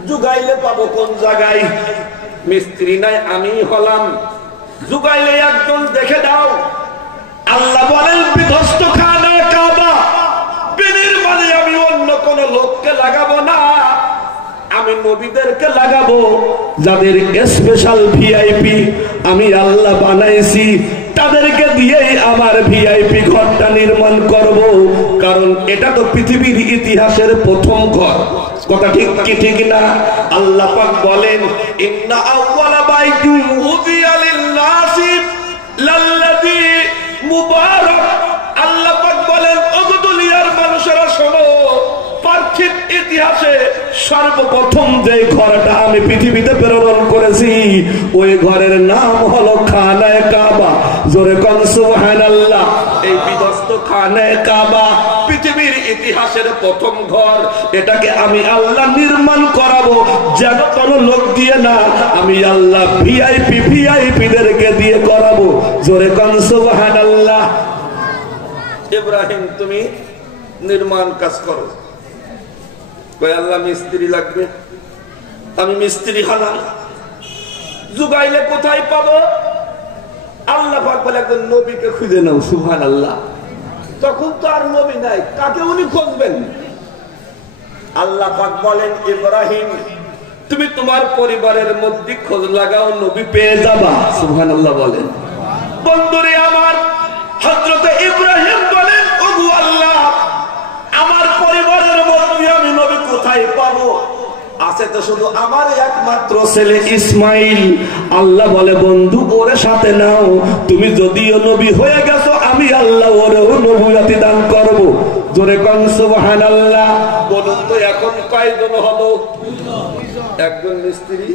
জোগাইলে পাবো কোন জায়গায়? মিস্ত্রি নাই, আমি হলাম, জোগাইলে একজন দেখে দাও। আল্লাহ বলেন, বিধ্বস্ত খানায়ে কাবা বিনির্মাণে আমি অন্য কোন লোককে লাগাবো না, আমি নবীদেরকে লাগাবো, যাদের স্পেশাল ভিআইপি আমি আল্লাহ বানাইছি, তাদেরকে দিয়েই আমার ভিআইপি ঘরটা নির্মাণ করব। কারণ এটা তো পৃথিবীর ইতিহাসের প্রথম ঘর। কথা ঠিক কি ঠিক না? আল্লাহ পাক বলেন, ইন্না আউওয়ালা বাইতুন উযিয়া লিন-নাসি লাল্লাযী মুবারাক। আল্লাহ পাক বলেন, ওগো দুনিয়ার মানুষেরা শোনো, পার্থিব ইতিহাসে সর্বপ্রথম যে ঘরটা আমি পৃথিবীতে প্রেরণ করেছি, ওই ঘরের নাম হলো খানায়ে কাবা। জোরে কোন সুবহানাল্লাহ। এই বিধ্বস্ত খানায়ে কাবা পৃথিবীর ইতিহাসের প্রথম ঘর। এটাকে আমি আল্লাহ নির্মাণ করাবো, যেন কোনো লোক দিয়ে না, আমি আল্লাহ ভিআইপিদেরকে দিয়ে করাবো। জোরে কোন সুবহানাল্লাহ। ইব্রাহিম, তুমি নির্মাণ কাজ করো। কই আল্লাহ, মিস্ত্রি লাগবে, আমি মিস্ত্রি হালাল, জুগাইলে কোথায় পাবো? আল্লাহ পাক বলে, একজন নবীকে খুঁজে নাও। সুবহানাল্লাহ। তখন তো আর নবী নাই, কাকে উনি খুঁজবেন? আল্লাহ পাক বলেন, ইব্রাহিম, তুমি তোমার পরিবারের মধ্যে খোঁজ লাগাও, নবী পেয়ে যাবা। সুবহানাল্লাহ বলেন। বন্ধুরে আমার, হযরত ইব্রাহিম বলেন, ওগো আল্লাহ, আমার পরিবারের মধ্যে আমি নবী কোথায় পাবো? আছে তো শুধু আমার একমাত্র ছেলে ইসমাইল। আল্লাহ বলে, বন্ধু, ওরে সাথে নাও, তুমি যদিও নবী হয়ে গেছো, আমি আল্লাহ ওরেও নবুয়তি দান করব। জোরে কোন সুবহানাল্লাহ। বলুন তো এখন কয়জন হলো? একজন মিস্ত্রি,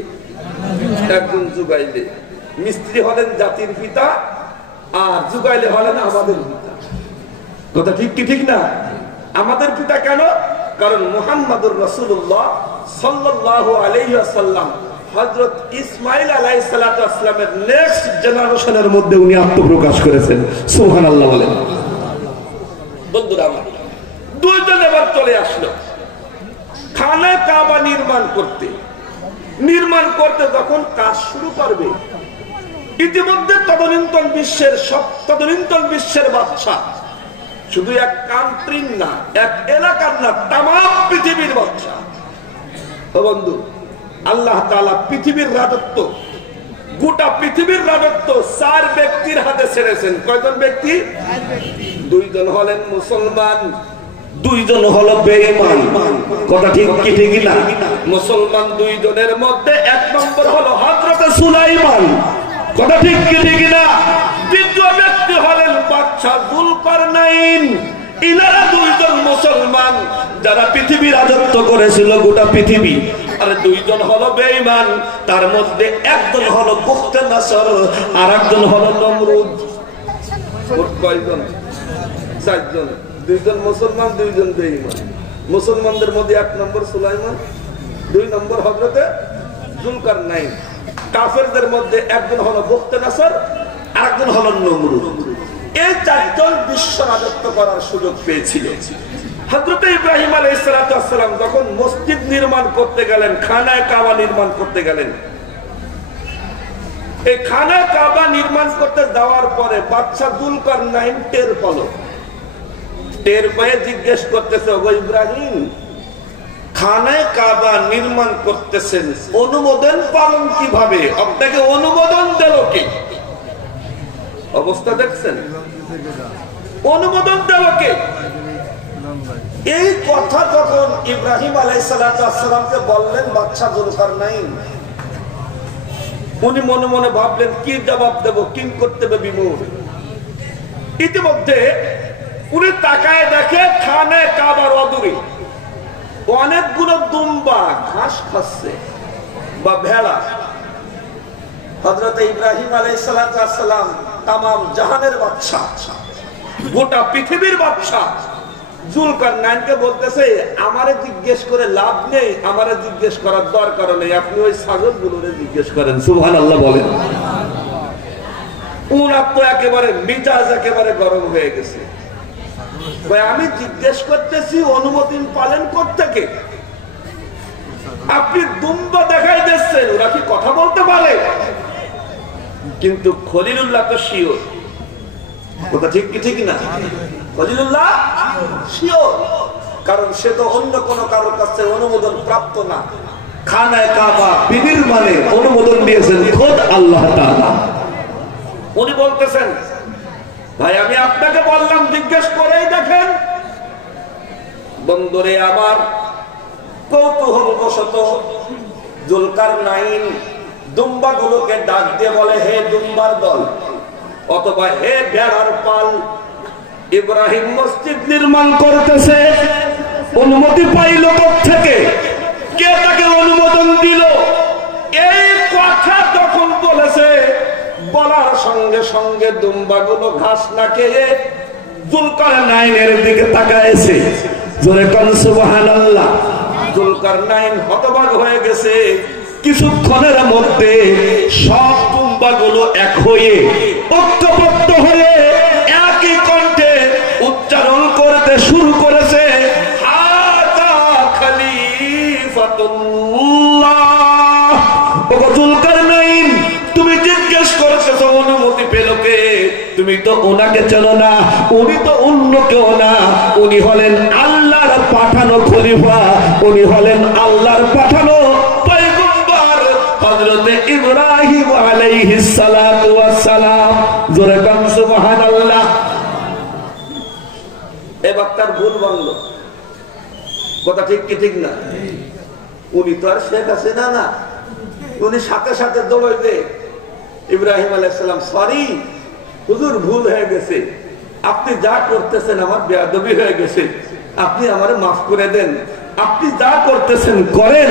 একজন জুগাইলে। মিস্ত্রি হলেন জাতির পিতা, আর জুগাইলে হলেন আমাদের পিতা। কথা ঠিক কি ঠিক না? আমাদের পিতা কেন? কারণ মুহাম্মদুর রাসূলুল্লাহ সাল্লাল্লাহু আলাইহি ওয়াসাল্লাম হযরত ইসমাঈল আলাইহিস সালাতু ওয়াসসালামের নেক্সট জেনারেশনের মধ্যে উনি আত্মপ্রকাশ করেছেন। সুবহানাল্লাহ বলেন। বন্ধুরা আমার, দুইজন এবার চলে আসলো খানা কাবা নির্মাণ করতে। যখন কাজ শুরু করবে, ইতিমধ্যে তদনীন্তন বিশ্বের বাদশা, শুধু এক কান্ট্রির না, এক এলাকার না, তামাম পৃথিবীর বাদশা। ও বন্ধু, আল্লাহ তাআলা পৃথিবীর রাজত্ব, গোটা পৃথিবীর রাজত্ব 4 ব্যক্তির হাতে ছেড়েছেন। কয়জন ব্যক্তি? 2 জন হলেন মুসলমান, 2 জন হলো বেঈমান। কথা ঠিক কি ঠিক না? মুসলমান 2 জনের মধ্যে 1 নম্বর হলো হযরত সুলাইমান। কথা ঠিক কি ঠিক না? দ্বিতীয় ব্যক্তি হলেন বাদশা যুলকারনাইন। ইনারা 2 জন মুসলমান যারা পৃথিবী রাজত্ব করেছিল, গোটা পৃথিবী। আর 2 জন হলো বেঈমান, তার মধ্যে একজন হলো বুখতে নাসর, আর একজন হলো নমরুদ। কয়জন? 4 জন। 2 জন মুসলমান, 2 জন বেঈমান। মুসলমানদের মধ্যে 1 নম্বর সুলাইমান, 2 নম্বর হযরতে যুলকারনাইন। কাফেরদের মধ্যে একজন হলো বুখতে নাসর, আর একজন হলো নমরুদ। এই 4 জন বিশ্ব রাজত্ব করার সুযোগ পেয়েছিল। হযরত ইব্রাহিম আলাইহিস সালাতু ওয়াস সালাম যখন মসজিদ নির্মাণ করতে গেলেন, খানায়ে কাবা নির্মাণ করতে গেলেন, এই খানায়ে কাবা নির্মাণ করতে যাওয়ার পরে বাদশা যুলকারনাইন টের পেয়ে জিজ্ঞেস করতেছে, ওগো ইব্রাহিম, খানায়ে কাবা নির্মাণ করতেছেন, অনুমোদন পালন কিভাবে? আপনাকে অনুমোদন দিল কে? অবস্থা দেখছেন? অনুমোদন দিল কে? এই কথা যখন ইব্রাহিম আলাইহিস সালাতু ওয়াস সালামকে বললেন বাদশা যুলকারনাইন, উনি মনে মনে ভাবলেন কি জবাব দেব, কি করতে হবে বিমূঢ়। ইতিমধ্যে উনি তাকায় দেখে খানায়ে কাবার অদূরে অনেকগুলো দুম্বা ঘাস খাচ্ছে বা ভেড়া। হযরত ইব্রাহিম আলাইহিস সালাতু ওয়াস সালাম তামাম জাহানের বাদশা, গোটা পৃথিবীর বাদশা, যুলকারনাইনকে বলতেছে, আমারে জিজ্ঞেস করে লাভ নেই, আমারে জিজ্ঞেস করার দরকার নেই, আপনি ওই ছাগলগুলোরে জিজ্ঞেস করেন। সুবহানাল্লাহ বলেন। উনার তো একেবারে মিজাজ একেবারে গরম হয়ে গেছে। আমি জিজ্ঞেস করতেছি অনুমতি পালন করতে কে? আপনি দুম্বা দেখাই দিচ্ছেন, ওরা কি কথা বলতে পারে? কিন্তু খলিলুল্লাহ তো শিওর। কথা ঠিক কি ঠিক না? খলিলুল্লাহ শিওর, কারণ সে তো অন্য কোন কারোর কাছে অনুমোদন প্রাপ্ত না। খানায়ে কাবা বিনির্মাণে অনুমোদন দিয়েছেন খোদ আল্লাহ তাআলা। উনি বলতেছেন, ভাই আমি আপনাকে বললাম জিজ্ঞেস করেই দেখেন। বন্ধুরে আমার, কৌতূহলবশত যুলকারনাইন দুম্বাগুলোকে ডাক দিয়ে বলে, হে দুম্বার দল, অথবা হে ভেড়ার পাল, ইব্রাহিম মসজিদ নির্মাণ করতেছে, অনুমতি পাইল থেকে? কে তাকে অনুমোদন দিল? এই কথা যখন বলেছে, বলার সঙ্গে সঙ্গে দুম্বাগুলো ঘাস না খেয়ে যুলকারনাইনের দিকে তাকায়ছে। জোরে কোন সুবহানাল্লাহ। যুলকারনাইন হতবাক হয়ে গেছে। কিছুক্ষণের মধ্যে সব দুম্বাগুলো এক হয়ে ঐক্যবদ্ধ হয়ে একই কণ্ঠে উচ্চারণ করতে শুরু করেছে, হাযা খলিফাতুল্লাহ। ওগো যুলকারনাইন, তুমি জিজ্ঞেস করেছো অনুমতি পেল কে? তুমি তো ওনাকে চেনো না, উনি তো অন্য কেউ না, উনি হলেন আল্লাহর পাঠানো খলিফা, উনি হলেন আল্লাহর পাঠানো পয়গম্বর হযরতে ইব্রাহিম আলাইহিস সালাতু ওয়াস সালাম। জোরে কাম সুবহানাল্লাহ। এবার তার ভুল ভাঙলো। কথা ঠিক কি ঠিক না? উনি তো আর শেখ হাসিনা না, উনি সাথে সাথে দৌড়ে দে, ইব্রাহিম আলাইহিস সালাম, সরি হুজুর, ভুল হয়ে গেছে, আপনি যা করতেছেন আমার বেয়াদবি হয়ে গেছে, আপনি আমারে মাফ করে দেন, আপনি যা করতেছেন করেন,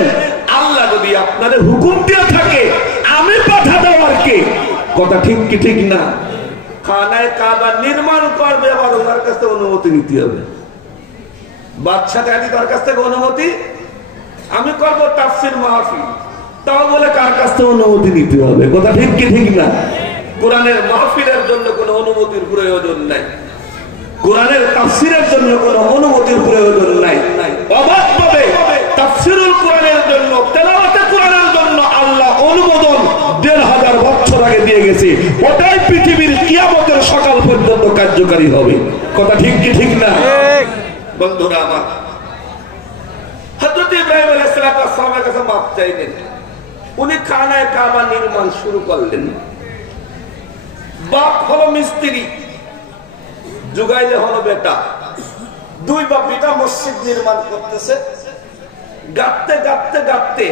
আল্লাহ যদি আপনাদের হুকুম দিয়ে থাকে আমি বাধা দেওয়ার কে? কথা ঠিক কি ঠিক না? খানায় কাবা নির্মাণ করবে, আবার ওনার কাছ থেকে অনুমতি নিতে হবে। বাদশা চাইলে তার কাছ থেকে অনুমতি, আমি করবো তাফসীর মাহফিল, তাও বলে কার কাছ থেকে অনুমতি নিতে হবে। কথা ঠিক কি ঠিক না? কোরআনের মাহফিলের জন্য কোনো অনুমতির প্রয়োজন নাই, কোরআনের তাফসীরের জন্য কোনো অনুমতির প্রয়োজন নাই। অবাধভাবে তাফসীরুল কোরআনের জন্য, তেলাওয়াতে কোরআনের জন্য আল্লাহ অনুমোদন ১৫০০ বছর আগে দিয়ে গেছে। ওটাই পৃথিবীর কিয়ামতের সকাল পর্যন্ত কার্যকারী হবে। কথা ঠিক কি ঠিক না? বন্ধুরা আমার, হযরত ইব্রাহিম আলাইহিস সালামের কাছে মাপ চাইলেন, উনি খানায় কাবা নির্মাণ শুরু করলেন। বাপ হলো মিস্ত্রি, জুগাইলে হলো বেটা, দুই বাপ বেটা মসজিদ নির্মাণ করতেছে। গাঁথতে গাঁথতে গাঁথতে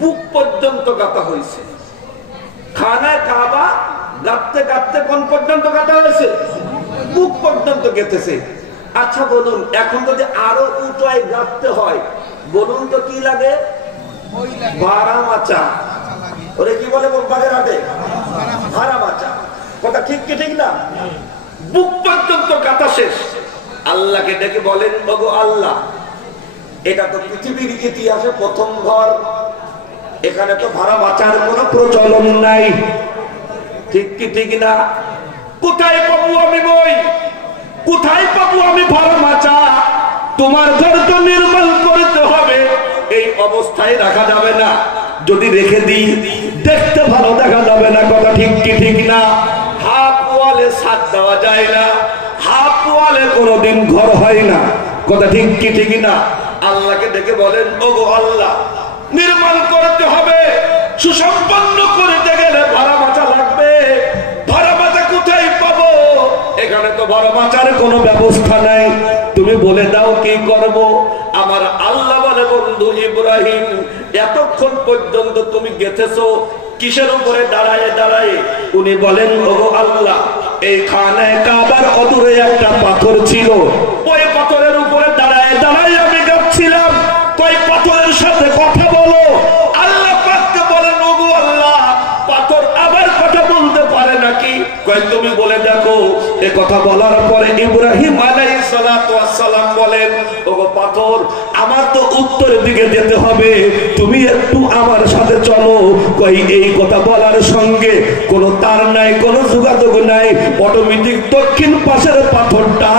বুক পর্যন্ত গাঁথা হয়েছে। খানায় কাবা গাঁথতে গাঁথতে কোন পর্যন্ত গাঁথা হয়েছে? বুক পর্যন্ত গেঁথেছে। আচ্ছা বলুন, এখন যদি আরো উঁচায় গাঁথতে হয়, বলুন তো কি লাগে? ভাড়া মাচা। ওরে কি বলে বাগের হাটে? ভাড়া মাচা। কথা ঠিক কি ঠিক না? বুক পর্যন্ত গাঁথা শেষ। আল্লাহকে ডেকে বলেন, ওগো আল্লাহ, এটা তো পৃথিবীর ইতিহাসে প্রথম ঘর, এখানে তো ভাড়া মাচার কোন প্রচলন নাই। ঠিক কি ঠিক না? কোথায় পাবো আমি বই, কোথায় পাবো আমি ভাড়া মাচা? তোমার ঘর তো নির্মাণ করতে হবে, এই অবস্থায় রাখা যাবে না। যদি রেখে দিই দেখতে ভালো দেখা যাবে না। কথা ঠিক কি ঠিক না? হাফ ওয়ালে ছাদ দেওয়া যায় না, হাফ ওয়ালে কোনোদিন ঘর হয় না। কথা ঠিক কি ঠিক না? আল্লাহকে ডেকে বলেন, ওগো আল্লাহ, নির্মাণ করতে হবে, সুসম্পন্ন করতে গেলে ভাড়া মাচা লাগবে। ভাড়া মাচা কোথায় পাবো? এখানে তো ভাড়া মাচার কোনো ব্যবস্থা নাই। তুমি বলে দাও কি করব? আমার আল্লাহ বলে, বন্ধু ইব্রাহিম, এতক্ষণ পর্যন্ত তুমি গেঁথেছো কিসের উপরে দাঁড়ায় দাঁড়ায়? উনি বলেন, ওগো আল্লাহ, এই খানায় কাবার অদূরে একটা পাথর ছিল, ওই পাথরের উপরে দাঁড়ায় দাঁড়ায় আমি গাচ্ছিলাম। কই পাথরের সাথে কথা বলো। আল্লাহ পাককে বলেন, ওগো আল্লাহ, পাথর আবার কথা বলতে পারে নাকি? কই তুমি বলে দেখো। এ কথা বলার পরে ইব্রাহিম আলাইহিস সালাতু ওয়াস সালাম বলেন, ওগো পাথর, আমার তো উত্তরের দিকে যেতে হবে, তুমি একটু আমার সাথে চলো। কই এই কথা বলার সঙ্গে কোনো তার নাই, কোনো যোগাযোগ নাই, অটোমেটিক দক্ষিণ পাশের পাথরটা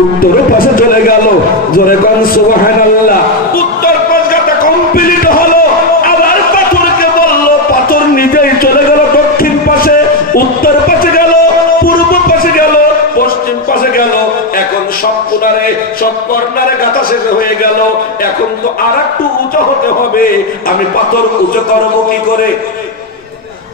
উত্তর পাশে চলে গেল। জোরে কোন সুবহানাল্লাহ। উত্তর পাশ গাঁথা কমপ্লিট হলো। আবার পাথরকে বলল, পাথর নিজেই চলে গেল দক্ষিণ পাশে, উত্তর পাশে গেল, পূর্ব পাশে গেল, পশ্চিম পাশে গেল। এখন সব কোণারে সব কর্নারে গাঁথা শেষ হয়ে গেল। এখন তো আর একটু উঁচু হতে হবে। আমি পাথর উঁচু করবো কি করে?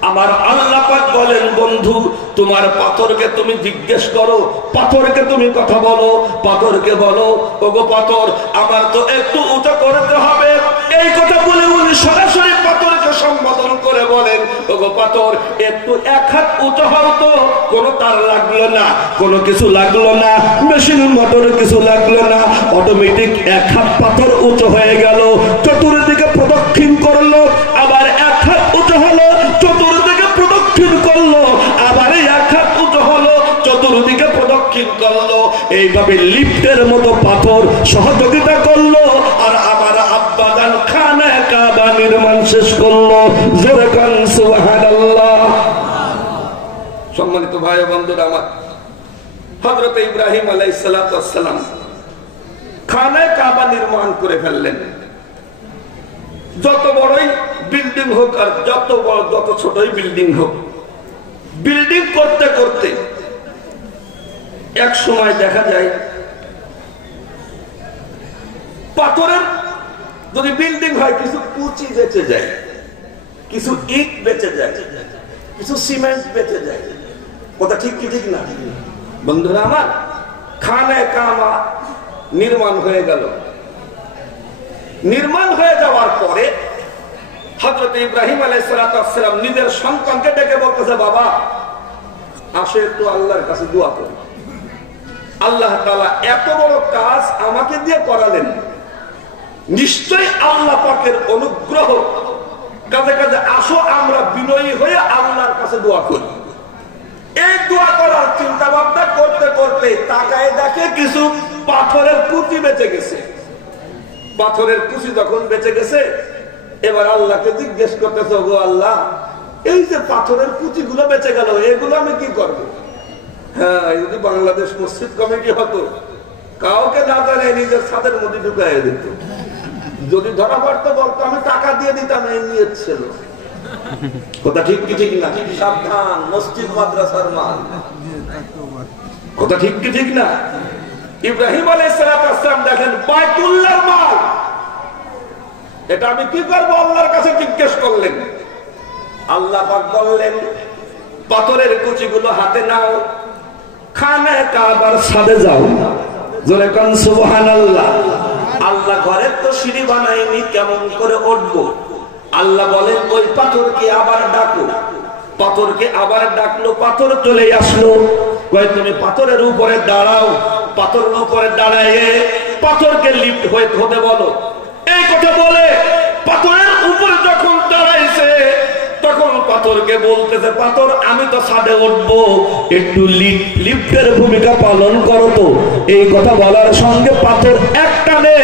আমার আল্লাহ পাক বলেন, বন্ধু, তোমার পাথরকে তুমি জিজ্ঞেস করো, পাথরকে তুমি কথা বলো, পাথরকে বলো, ওগো পাথর, আমার তো একটু উঁচু করতে হবে। এই কথা বলে উনি সরাসরি পাথরকে সম্বোধন করে বলেন, ওগো পাথর, একটু এক হাত উঁচু হও তো। কোনো তার লাগলো না, কোনো কিছু লাগলো না, মেশিন মোটর কিছু লাগলো না, অটোমেটিক এক হাত পাথর উঁচু হয়ে গেল। চতুর্দিকে প্রদক্ষিণ করলো, আবার এক হাত উঁচু হলো, চতুর্দিকে প্রদক্ষিণ করলো, আবার এক হাত উঁচু হলো, চতুর্দিকে প্রদক্ষিণ করলো। এইভাবে লিফটের মতো পাথর সহযোগিতা করলো, আর আমার আব্বাজান খানায় কাবা নির্মাণ শেষ করলো। জোরে কান সুবহানাল্লাহ। সম্মানিত ভাই ও বন্ধুরা আমার, হযরত ইব্রাহিম আলাইহিস সালাতু ওয়াস সালাম খানায় কাবা নির্মাণ করে ফেললেন। যত বড়ই বিল্ডিং হোক আর যত বড় যত ছোটই বিল্ডিং হোক, বিল্ডিং করতে করতে এক সময় দেখা যায় পাথরের যদি বিল্ডিং হয় কিছু কুচি বেঁচে যায়, কিছু ইট বেঁচে যায়, কিছু সিমেন্ট বেঁচে যায়। কথা ঠিক কি ঠিক না? বন্ধুরা আমার, খানায় কাবা নির্মাণ হয়ে গেল। নির্মাণ হয়ে যাওয়ার পরে হযরত ইব্রাহিম আলাইহিস সালাম নিজের সন্তানকে ডেকে বলতেছে, বাবা আসো একটু আল্লাহর কাছে দোয়া করি, আল্লাহ তাআলা এত বড় কাজ আমাকে দিয়ে করালেন, নিশ্চয়ই আল্লাহ পাকের অনুগ্রহ। কাজে কাজে আসো আমরা বিনয়ী হয়ে আল্লাহর কাছে দোয়া করি। এই দোয়া করার চিন্তা ভাবনা করতে করতে তাকায় দেখে কিছু পাথরের কুচি বেঁচে গেছে। পাথরের কুচি যখন বেঁচে গেছে, এবার আল্লাহকে জিজ্ঞেস করতেছে, গো আল্লাহ, এই যে পাথরের কুচি গুলো বেঁচে গেল, এগুলো আমি কি করব? হ্যাঁ, যদি বাংলাদেশ মসজিদ কমিটি হতো, কাউকে না জানে নিজের ছাদের মধ্যে ঢুকাই দিত। যদি ধরা পড়তো বলতো আমি টাকা দিয়ে দিতাম, এই নিয়ে ছিল। কথা ঠিক কি ঠিক না? সাবধান, মসজিদ মাদ্রাসার মাল। কথা ঠিক কি ঠিক না? ইব্রাহিম আলাইহিস সালাম দেখেন বাইতুল্লাহর মাল, এটা আমি কি করবো আল্লাহর কাছে জিজ্ঞেস করলেন। আল্লাহ পাক বললেন, পাথরের কুচিগুলো হাতে নাও, খানে কাবার ছাদে যাও। জোরে কোন সুবহানাল্লাহ। আল্লাহ ঘরের তো সিঁড়ি বানায়নি, কেমন করে উঠবো? আল্লাহ বলেন ওই পাথরকে আবার ডাকো। পাথরকে আবার ডাকলো, পাথর চলে আসলো। কয় তুমি পাথরের উপরে দাঁড়াও। পাথরের উপরে দাঁড়ায় পাথরকে লিফট হতে বলো। এই কথা বলে পাথরের উপরে যখন দাঁড়াইছে, তখন পাথরকে বলতেছে, পাথর আমি তো ছাদে উঠবো, একটু লিফটের ভূমিকা পালন করো তো। এই কথা বলার সঙ্গে পাথর এক টানে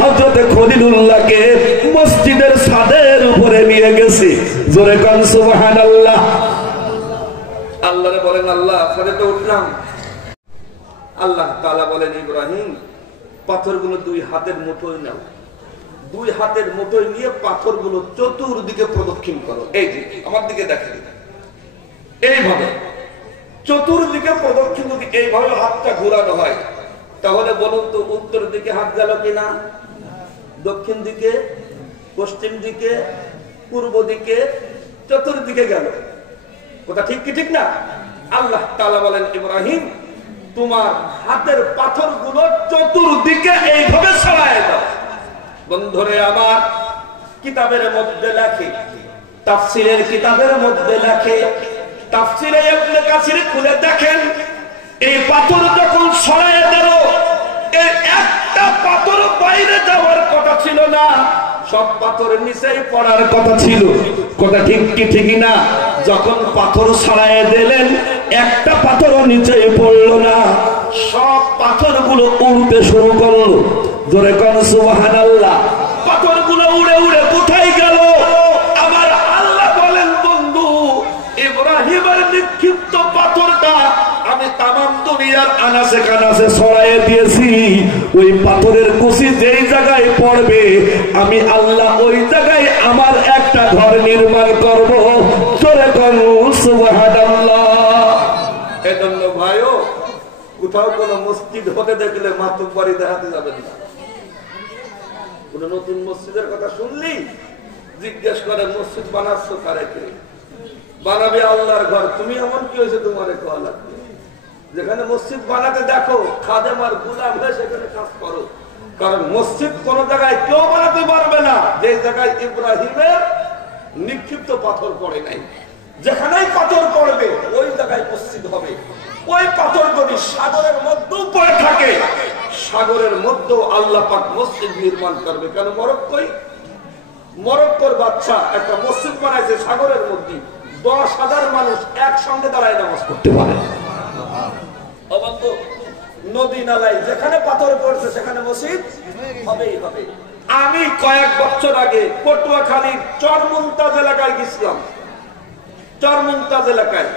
হযরতে খলিলুল্লাহকে মসজিদের ছাদের উপরে নিয়ে গেছে। জোরে কান সুবহানাল্লাহ। আল্লাহরে বলেন, আল্লাহ ছাদে তো উঠলাম। আল্লাহ তাআলা বলেন, ইব্রাহিম পাথরগুলো দুই হাতের মুঠোয় নাও। দুই হাতের মুঠোয় নিয়ে পাথরগুলো চতুর্দিকে প্রদক্ষিণ করো। এই যে আমার দিকে দেখেন, এইভাবে চতুর্দিকে প্রদক্ষিণ। যদি এইভাবে হাতটা ঘোরানো হয়, তাহলে বলুন তো উত্তর দিকে হাত গেল কিনা, দক্ষিণ দিকে, পশ্চিম দিকে, পূর্ব দিকে, চতুর্দিকে গেল। কথা ঠিক কি ঠিক না? আল্লাহ তাআলা বলেন, ইব্রাহিম তোমার হাতের পাথরগুলো চতুর্দিকে এইভাবে ছড়ায় দাও। বন্ধুরে আমার, কিতাবের মধ্যে লেখে, তাফসীরের কিতাবের মধ্যে লেখে, তাফসীরে ইবনে কাসির খুলে দেখেন, এই পাথর যখন ছড়ায় দিল, এর একটা পাথর বাইরে যাওয়ার কথা ছিল না, সব পাথর নিচেই পড়ার কথা ছিল। কথা ঠিক কি ঠিক না? যখন পাথর ছড়ায় দিলেন, একটা পাথরও নিচে পড়লো না, সব পাথরগুলো উড়তে শুরু করলো। জোরে কোন সুবহানাল্লাহ। পাথরগুলো উড়ে উড়ে কোথায় গেল? আমার আল্লাহ বলেন, বন্ধু ইব্রাহিমের নিক্ষিপ্ত পাথরটা আমি তামাম দুনিয়ার আনাচে কানাচে ছড়াইয়ে দিয়েছি। ওই পাথরের কুচি যেই জায়গায় পড়বে, আমি আল্লাহ ওই জায়গায় আমার একটা ঘর নির্মাণ করব। জোরে কোন সুবহানাল্লাহ। এজন্য ভাইও, কোথাও কোন মসজিদ হতে দেখলে মাতব্বরি দেখাতে যাবেন না। কোন নতুন মসজিদের কথা শুনলি জিজ্ঞেস করে, মসজিদ বানাচ্ছ কারে? কে বানাবে? আল্লাহর ঘর। তুমি এমন কি হয়েছে তোমার কল লাগবে? যেখানে মসজিদ বানাতে দেখো খাদেম আর গোলাম হয়ে সেখানে কাজ করো। কারণ মসজিদ কোন জায়গায় কেউ বানাতে পারবে না যে জায়গায় ইব্রাহিমের নিক্ষিপ্ত পাথর পড়ে নাই। যেখানেই পাথর পড়বে ওই জায়গায় মসজিদ হবে। ওই পাথর যদি সাগরের মধ্যেও পড়ে থাকে, সাগরের মধ্যেও আল্লাহ পাক মসজিদ নির্মাণ করবে। কেন? মরক্কোর বাদশা একটা মসজিদ বানাইছে সাগরের মধ্যে, 10,000 মানুষ একসঙ্গে দাঁড়ায় নামাজ পড়তে পারে। নদী নালায় যেখানে পাথর পড়ছে সেখানে মসজিদ হবেই হবে। আমি কয়েক বছর আগে পটুয়াখালীর চরমুমতাজ এলাকায় গেছিলাম। চরমুমতাজ এলাকায়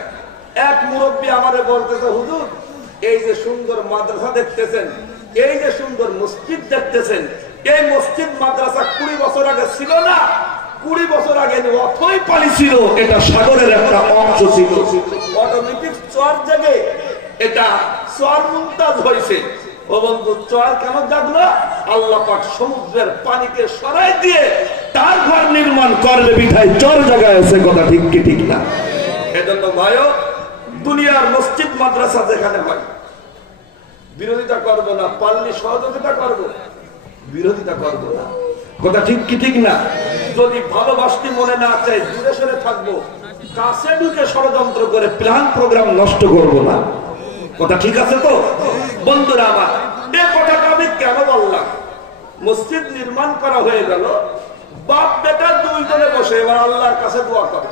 এক মুরব্বী আমাদের বলতেছে, হুজুর এই যে সুন্দর মাদ্রাসা দেখতেছেন, এই যে সুন্দর মসজিদ দেখতেছেন, এই মসজিদ মাদ্রাসা 20 বছর আগে ছিল না। 20 বছর আগে অথই পানি ছিল, এটা সাগরের একটা অংশ ছিল। অটোমেটিক চর জাগে এটা চরমুমতাজ হয়েছে। ও বন্ধু, চর কেন জাগলো? আল্লাহ পাক সমুদ্রের পানিকে সরাই দিয়ে তার ঘর নির্মাণ করবে বিধায় চর জায়গায় আছে। কথা ঠিক কি ঠিক না? এজন্য ভাইও, দুনিয়ার মসজিদ মাদ্রাসা যেখানে হয় বিরোধিতা করব না, পারলে সহযোগিতা করব, বিরোধিতা করব না। কথা ঠিক কি ঠিক না? যদি ভালোবাসতে মনে না চাই, দূরে সরে থাকবো, কাছে ঢুকে ষড়যন্ত্র করে প্ল্যান প্রোগ্রাম নষ্ট করব না। কথা ঠিক আছে তো? বন্ধুরা আমার, এই কথাটা আমি কেন বললাম? মসজিদ নির্মাণ করা হয়ে গেল, বাপ বেটা দুইজনে বসে এবার আল্লাহর কাছে দোয়া করে।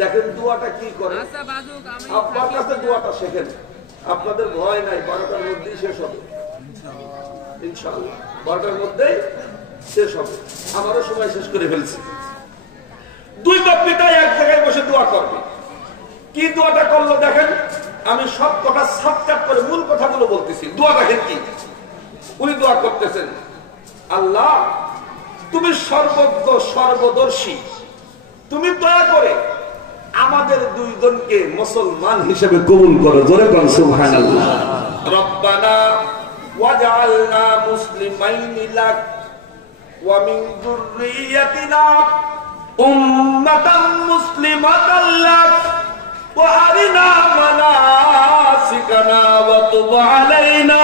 দেখেন দোয়াটা কি করে, আপনার কাছে দোয়াটা শেখেন। আপনাদের ভয় নাই, 12টার মধ্যেই শেষ হবে ইনশাআল্লাহ, 12টার মধ্যেই শেষ হবে। আমারও সময় শেষ করে ফেলছি। দুই বাপ বেটা এক জায়গায় বসে দোয়া করবে। কি দোয়াটা করলো দেখেন, আমি সব কথা সাবকাট করে মূল কথাগুলো বলতেছি। দোয়া দেখেন কি, উনি দোয়া করতেছেন, আল্লাহ তুমি সর্বজ্ঞ সর্বদর্শী, তুমি দয়া করে আমাদের দুইজনকে মুসলমান হিসেবে কবুল করো। জোরে কোন সুবহানাল্লাহ। রব্বানা ওয়াজআলনা মুসলিমাইনি লাক ওয়া মিন যুররিয়াতিনা উম্মাতান মুসলিমাতান লাক ওয়া আরিনা মানাসিকানা ওয়া তুব আলাইনা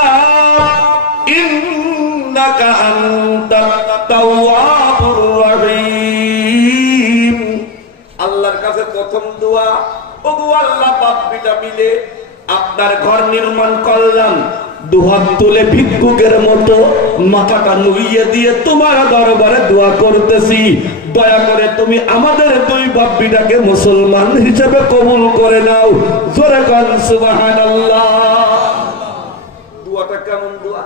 ইন্নাকা আনতাত তাওয়াবুর রহিম। আল্লাহর কাছে প্রথম দোয়া, ওগো আল্লাহ বাপ বেটা মিলে আপনার ঘর নির্মাণ করলাম, দুহাত তুলে ভিক্ষুকের মতো মাথাটা নুইয়ে দিয়ে তোমার দরবারে দোয়া করতেছি, দয়া করে তুমি আমাদের দুই বাপ বেটাকে মুসলমান হিসেবে কবুল করে নাও। জোরে কোন সুবহানাল্লাহ। দোয়াটা কেমন দোয়া?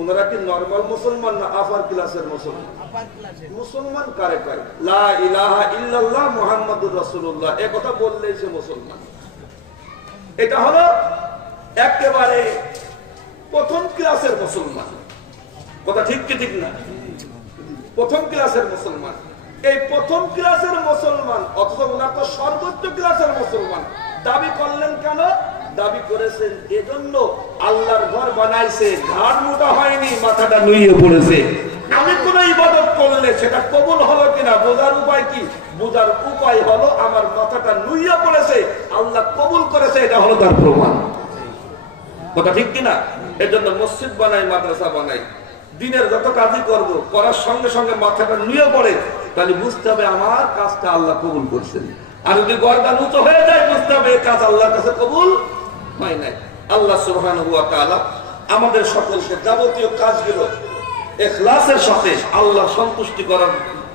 ওনারা কি নরমাল মুসলমান না আফার ক্লাসের মুসলমান? মুসলমান কারে কয়? লা ইলাহা ইল্লাল্লাহ মুহাম্মাদুর রাসূলুল্লাহ, এই কথা বললেই সে মুসলমান। এটা হলো একেবারে প্রথম ক্লাসের মুসলমান। কথা ঠিক কি ঠিক না? প্রথম ক্লাসের মুসলমান। এই প্রথম ক্লাসের মুসলমান, অথচ ওনার তো সর্বোচ্চ ক্লাসের মুসলমান। দাবি করলেন কেন? দাবি করেছেন এজন্য আল্লাহর ঘর বানাইছে, ঘাড় মোটা হয়নি, মাথাটা নুইয়ে পড়েছে। আমি কোন ইবাদত করলে সেটা কবুল হলো কিনা বোঝার উপায় কি? বোঝার উপায় হলো আমার মাথাটা নুইয়ে পড়েছে, আল্লাহ কবুল করেছে, এটা হলো তার প্রমাণ। কথা ঠিক কিনা? এর জন্য মসজিদ বানাই, মাদ্রাসা বানাই, দিনের যত কাজই করব, করার সঙ্গে সঙ্গে মাথাটা নুয়ে পড়ে, তাহলে বুঝতে হবে আমার কাজটা আল্লাহ কবুল করছেন। আর যদি গর্দান উঁচু হয়ে যায়, বুঝতে হবে এই কাজ আল্লাহর কাছে কবুল হয় নাই। আল্লাহ সুবহানাহু ওয়া তাআলা আমাদের সকলকে যাবতীয় কাজগুলো ইখলাসের সাথে আল্লাহ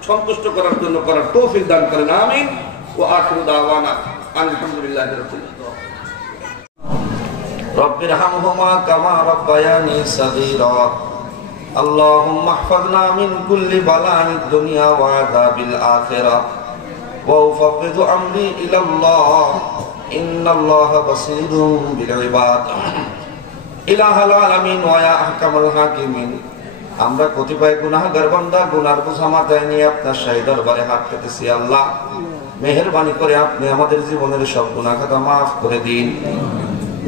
সন্তুষ্ট করার জন্য করার তৌফিক দান করেন। আমিন। ওয়া আখিরু দাওয়ানা আলহামদুলিল্লাহি রাব্বিল আলামিন। রব্বিরহামহুমা কামা রাব্বায়ানি সাগীরা। اللهم احفظنا من كل بلاء الدنيا وعذاب الآخرة وأفوض أمري إلى الله إن الله بصير بالعباد إله العالمين ويا أحكم الحاكمين। আমরা কতিপয় গুনাহগার বান্দা গুনার বোঝা মাথায় নিয়ে আপনার শাহী দরবারে হাত পেতেছি। আল্লাহ মেহেরবানি করে আপনি আমাদের জীবনের সব গুনাহ খাতা মাফ করে দিন।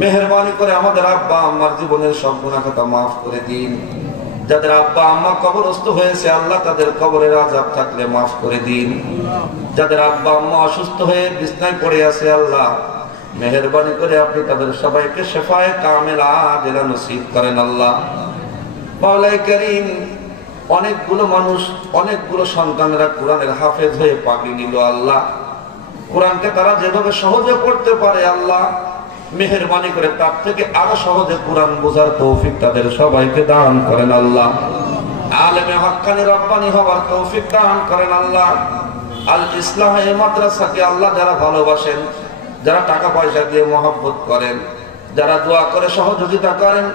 মেহেরবানি করে আমাদের আব্বা আম্মার জীবনের সব গুনাহ খাতা মাফ করে দিন। যাদের আব্বা আম্মা কবরস্থ হয়েছে আল্লাহ তাদের কবরের আযাব থাকলে মাফ করে দিন। যাদের আব্বা আম্মা অসুস্থ হয়ে বিছনায় পড়ে আছে আল্লাহ মেহেরবানি করে আপনি তাদের সবাইকে শিফায়ে কামিলা আজিলা নসিব করেন। আল্লাহ মাওলাই করিম, অনেকগুলো মানুষ, অনেকগুলো সন্তানেরা কোরআনের হাফেজ হয়ে পাগড়ি নিল। আল্লাহ কোরআনকে তারা যেভাবে সহজে পড়তে পারে আল্লাহ মেহেরবানি করে তার থেকে আরো সহজে কোরআন বোঝার তৌফিক তাদের সবাইকে দান করেন। আল্লাহ আলেমে হক্কানি রব্বানি হওয়ার তৌফিক দান করেন। আল্লাহ আল ইসলাম এই মাদ্রাসাকে আল্লাহ যারা ভালোবাসেন, যারা টাকা পয়সা দিয়ে মহব্বত করেন, যারা দোয়া করে সহযোগিতা করেন,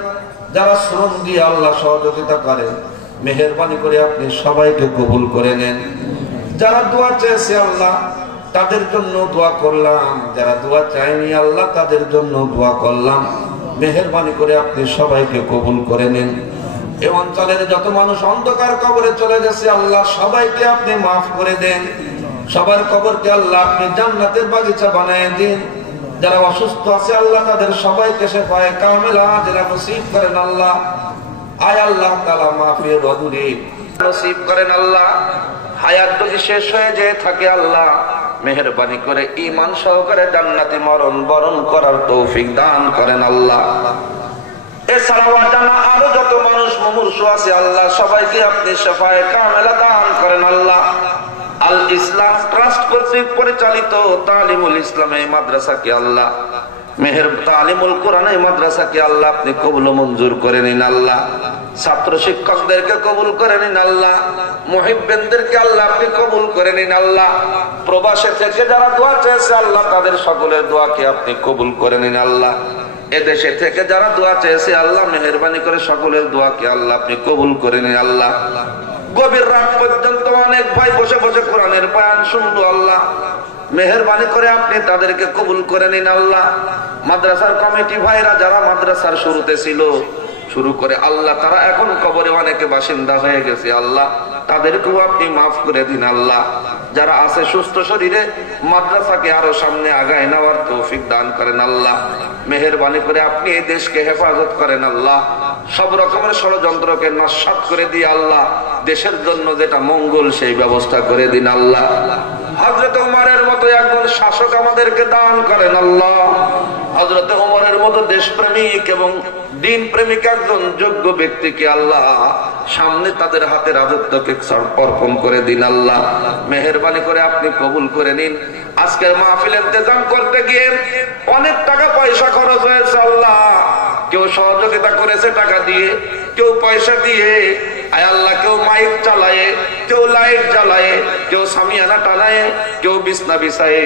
যারা শ্রম দিয়ে আল্লাহ সহযোগিতা করেন, মেহেরবানি করে আপনি সবাইকে কবুল করে নেন। যারা দোয়া চেয়েছে আল্লাহ তাদের জন্য দোয়া করলাম, যারা দোয়া চায়নি আল্লাহ তাদের জন্য দোয়া করলাম। মেহেরবানি করে আপনি সবাইকে কবুল করে নেন। এই অঞ্চলের যত মানুষ অন্ধকার কবরে চলে গেছে আল্লাহ সবাইকে আপনি মাফ করে দেন। সবার কবরকে আল্লাহ আপনি জান্নাতের বাগিচা বানিয়ে দিন। যারা অসুস্থ আছে আল্লাহ তাদের সবাইকে শিফায়ে কামিলা আজিলা নসিব করেন। আল্লাহ আয় আল্লাহ তাআলা মাফির রদুরি নসিব করেন। আল্লাহ হায়াত যদি শেষ হয়ে যায় থাকে আল্লাহ মেহেরবানি করে ঈমান সহকারে জান্নাতি মরণ বরণ করার তৌফিক দান করেন। আল্লাহ এছাড়াও জানা আরো যত মানুষ মুমূর্ষু আছে আল্লাহ সবাইকে আপনি শিফায়ে কামিলা দান করেন। আল্লাহ আল ইসলাম ট্রাস্ট কর্তৃক পরিচালিত তালিমুল ইসলামে মাদ্রাসাকে আল্লাহ মেহের তালিমুল কোরআন এই মাদ্রাসাকে আল্লাহ আপনি কবুল মঞ্জুর করে নিন আল্লাহ। ছাত্র শিক্ষকদেরকে কবুল করে নিন আল্লাহ। মুহিব্বিনদেরকে আল্লাহ আপনি কবুল করে নিন আল্লাহ। প্রবাসে থেকে যারা দোয়া চেয়েছে আল্লাহ তাদের সকলের দোয়াকে আপনি কবুল করে নিন আল্লাহ। এদেশে থেকে যারা দোয়া চেয়েছে আল্লাহ মেহেরবানি করে সকলের দোয়াকে আল্লাহ আপনি কবুল করে নিন আল্লাহ। গভীর রাত পর্যন্ত অনেক ভাই বসে বসে কোরআনের বয়ান শুনলো আল্লাহ, মেহেরবানি করে আপনি তাদেরকে কবুল করে নিন আল্লাহ। মাদ্রাসার কমিটি ভাইরা যারা মাদ্রাসার শুরুতে ছিল শুরু করে আল্লাহ তারা এখন কবরে অনেকে বাসিন্দা হয়ে গেছে আল্লাহ, তাদেরকেও আপনি মাফ করে দিন আল্লাহ। যারা আছে সুস্থ শরীরে মাদ্রাসাকে আরো সামনে আগায় নেওয়ার তৌফিক দান করেন আল্লাহ। মেহেরবানি করে আপনি এই দেশকে হেফাজত করেন আল্লাহ। সব রকমের ষড়যন্ত্রকে নস্যাৎ করে দিয়ে আল্লাহ দেশের জন্য যেটা মঙ্গল সেই ব্যবস্থা করে দিন আল্লাহ। হযরত ওমরের মতো একজন শাসক আমাদেরকে দান করেন আল্লাহ। হযরত ওমরের মতো দেশপ্রেমিক এবং দিন প্রেমিক একজন যোগ্য ব্যক্তিকে আল্লাহ সামনে তাদের হাতে রাজত্বকে অর্পণ করে দিন আল্লাহ। মেহেরবানি করে আপনি কবুল করে নিন। আজকের মাহফিল ইন্তেজাম করতে গিয়ে অনেক টাকা পয়সা খরচ হয়েছে আল্লাহ। কেউ সহযোগিতা করেছে টাকা দিয়ে, কেউ পয়সা দিয়ে, আয় আল্লাহ কেউ মাইক চালায়, কেউ লাইট জ্বালায়, কেউ সামিয়ানা টানায়, কেউ বিছনা বিছায়।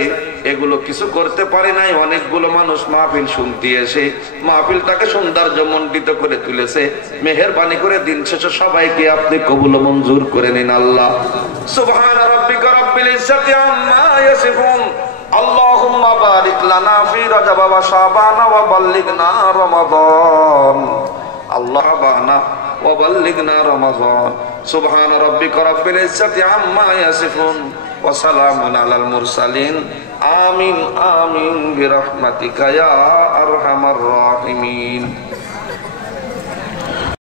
এগুলো কিছু করতে পারে নাই। অনেকগুলো মানুষ মাহফিল শুনতে এসে মাহফিলটাকে সৌন্দর্যমণ্ডিত করে তুলেছে। মেহেরবানি করে দিন শেষে সবাইকে আপনি কবুল মঞ্জুর করে নিন আল্লাহ। সুবহান রাব্বিকা রাব্বিল ইজ্জাতি আম্মা ইয়াসিফুন। আল্লাহুম্মা বারিক লানা ফি রাজাব ওয়া শাবান ওয়া বাল্লিগনা রমাদান। আল্লাহ বানা ওয়া বাল্লিগনা রমাদান। সুবহান রাব্বিকা রাব্বিল ইজ্জাতি আম্মা ইয়াসিফুন ওয়া সালামুন আলাল মুরসালিন। আমিন আমিন বিরহমাতিকা ইয়া আরহামার রাহিমিন।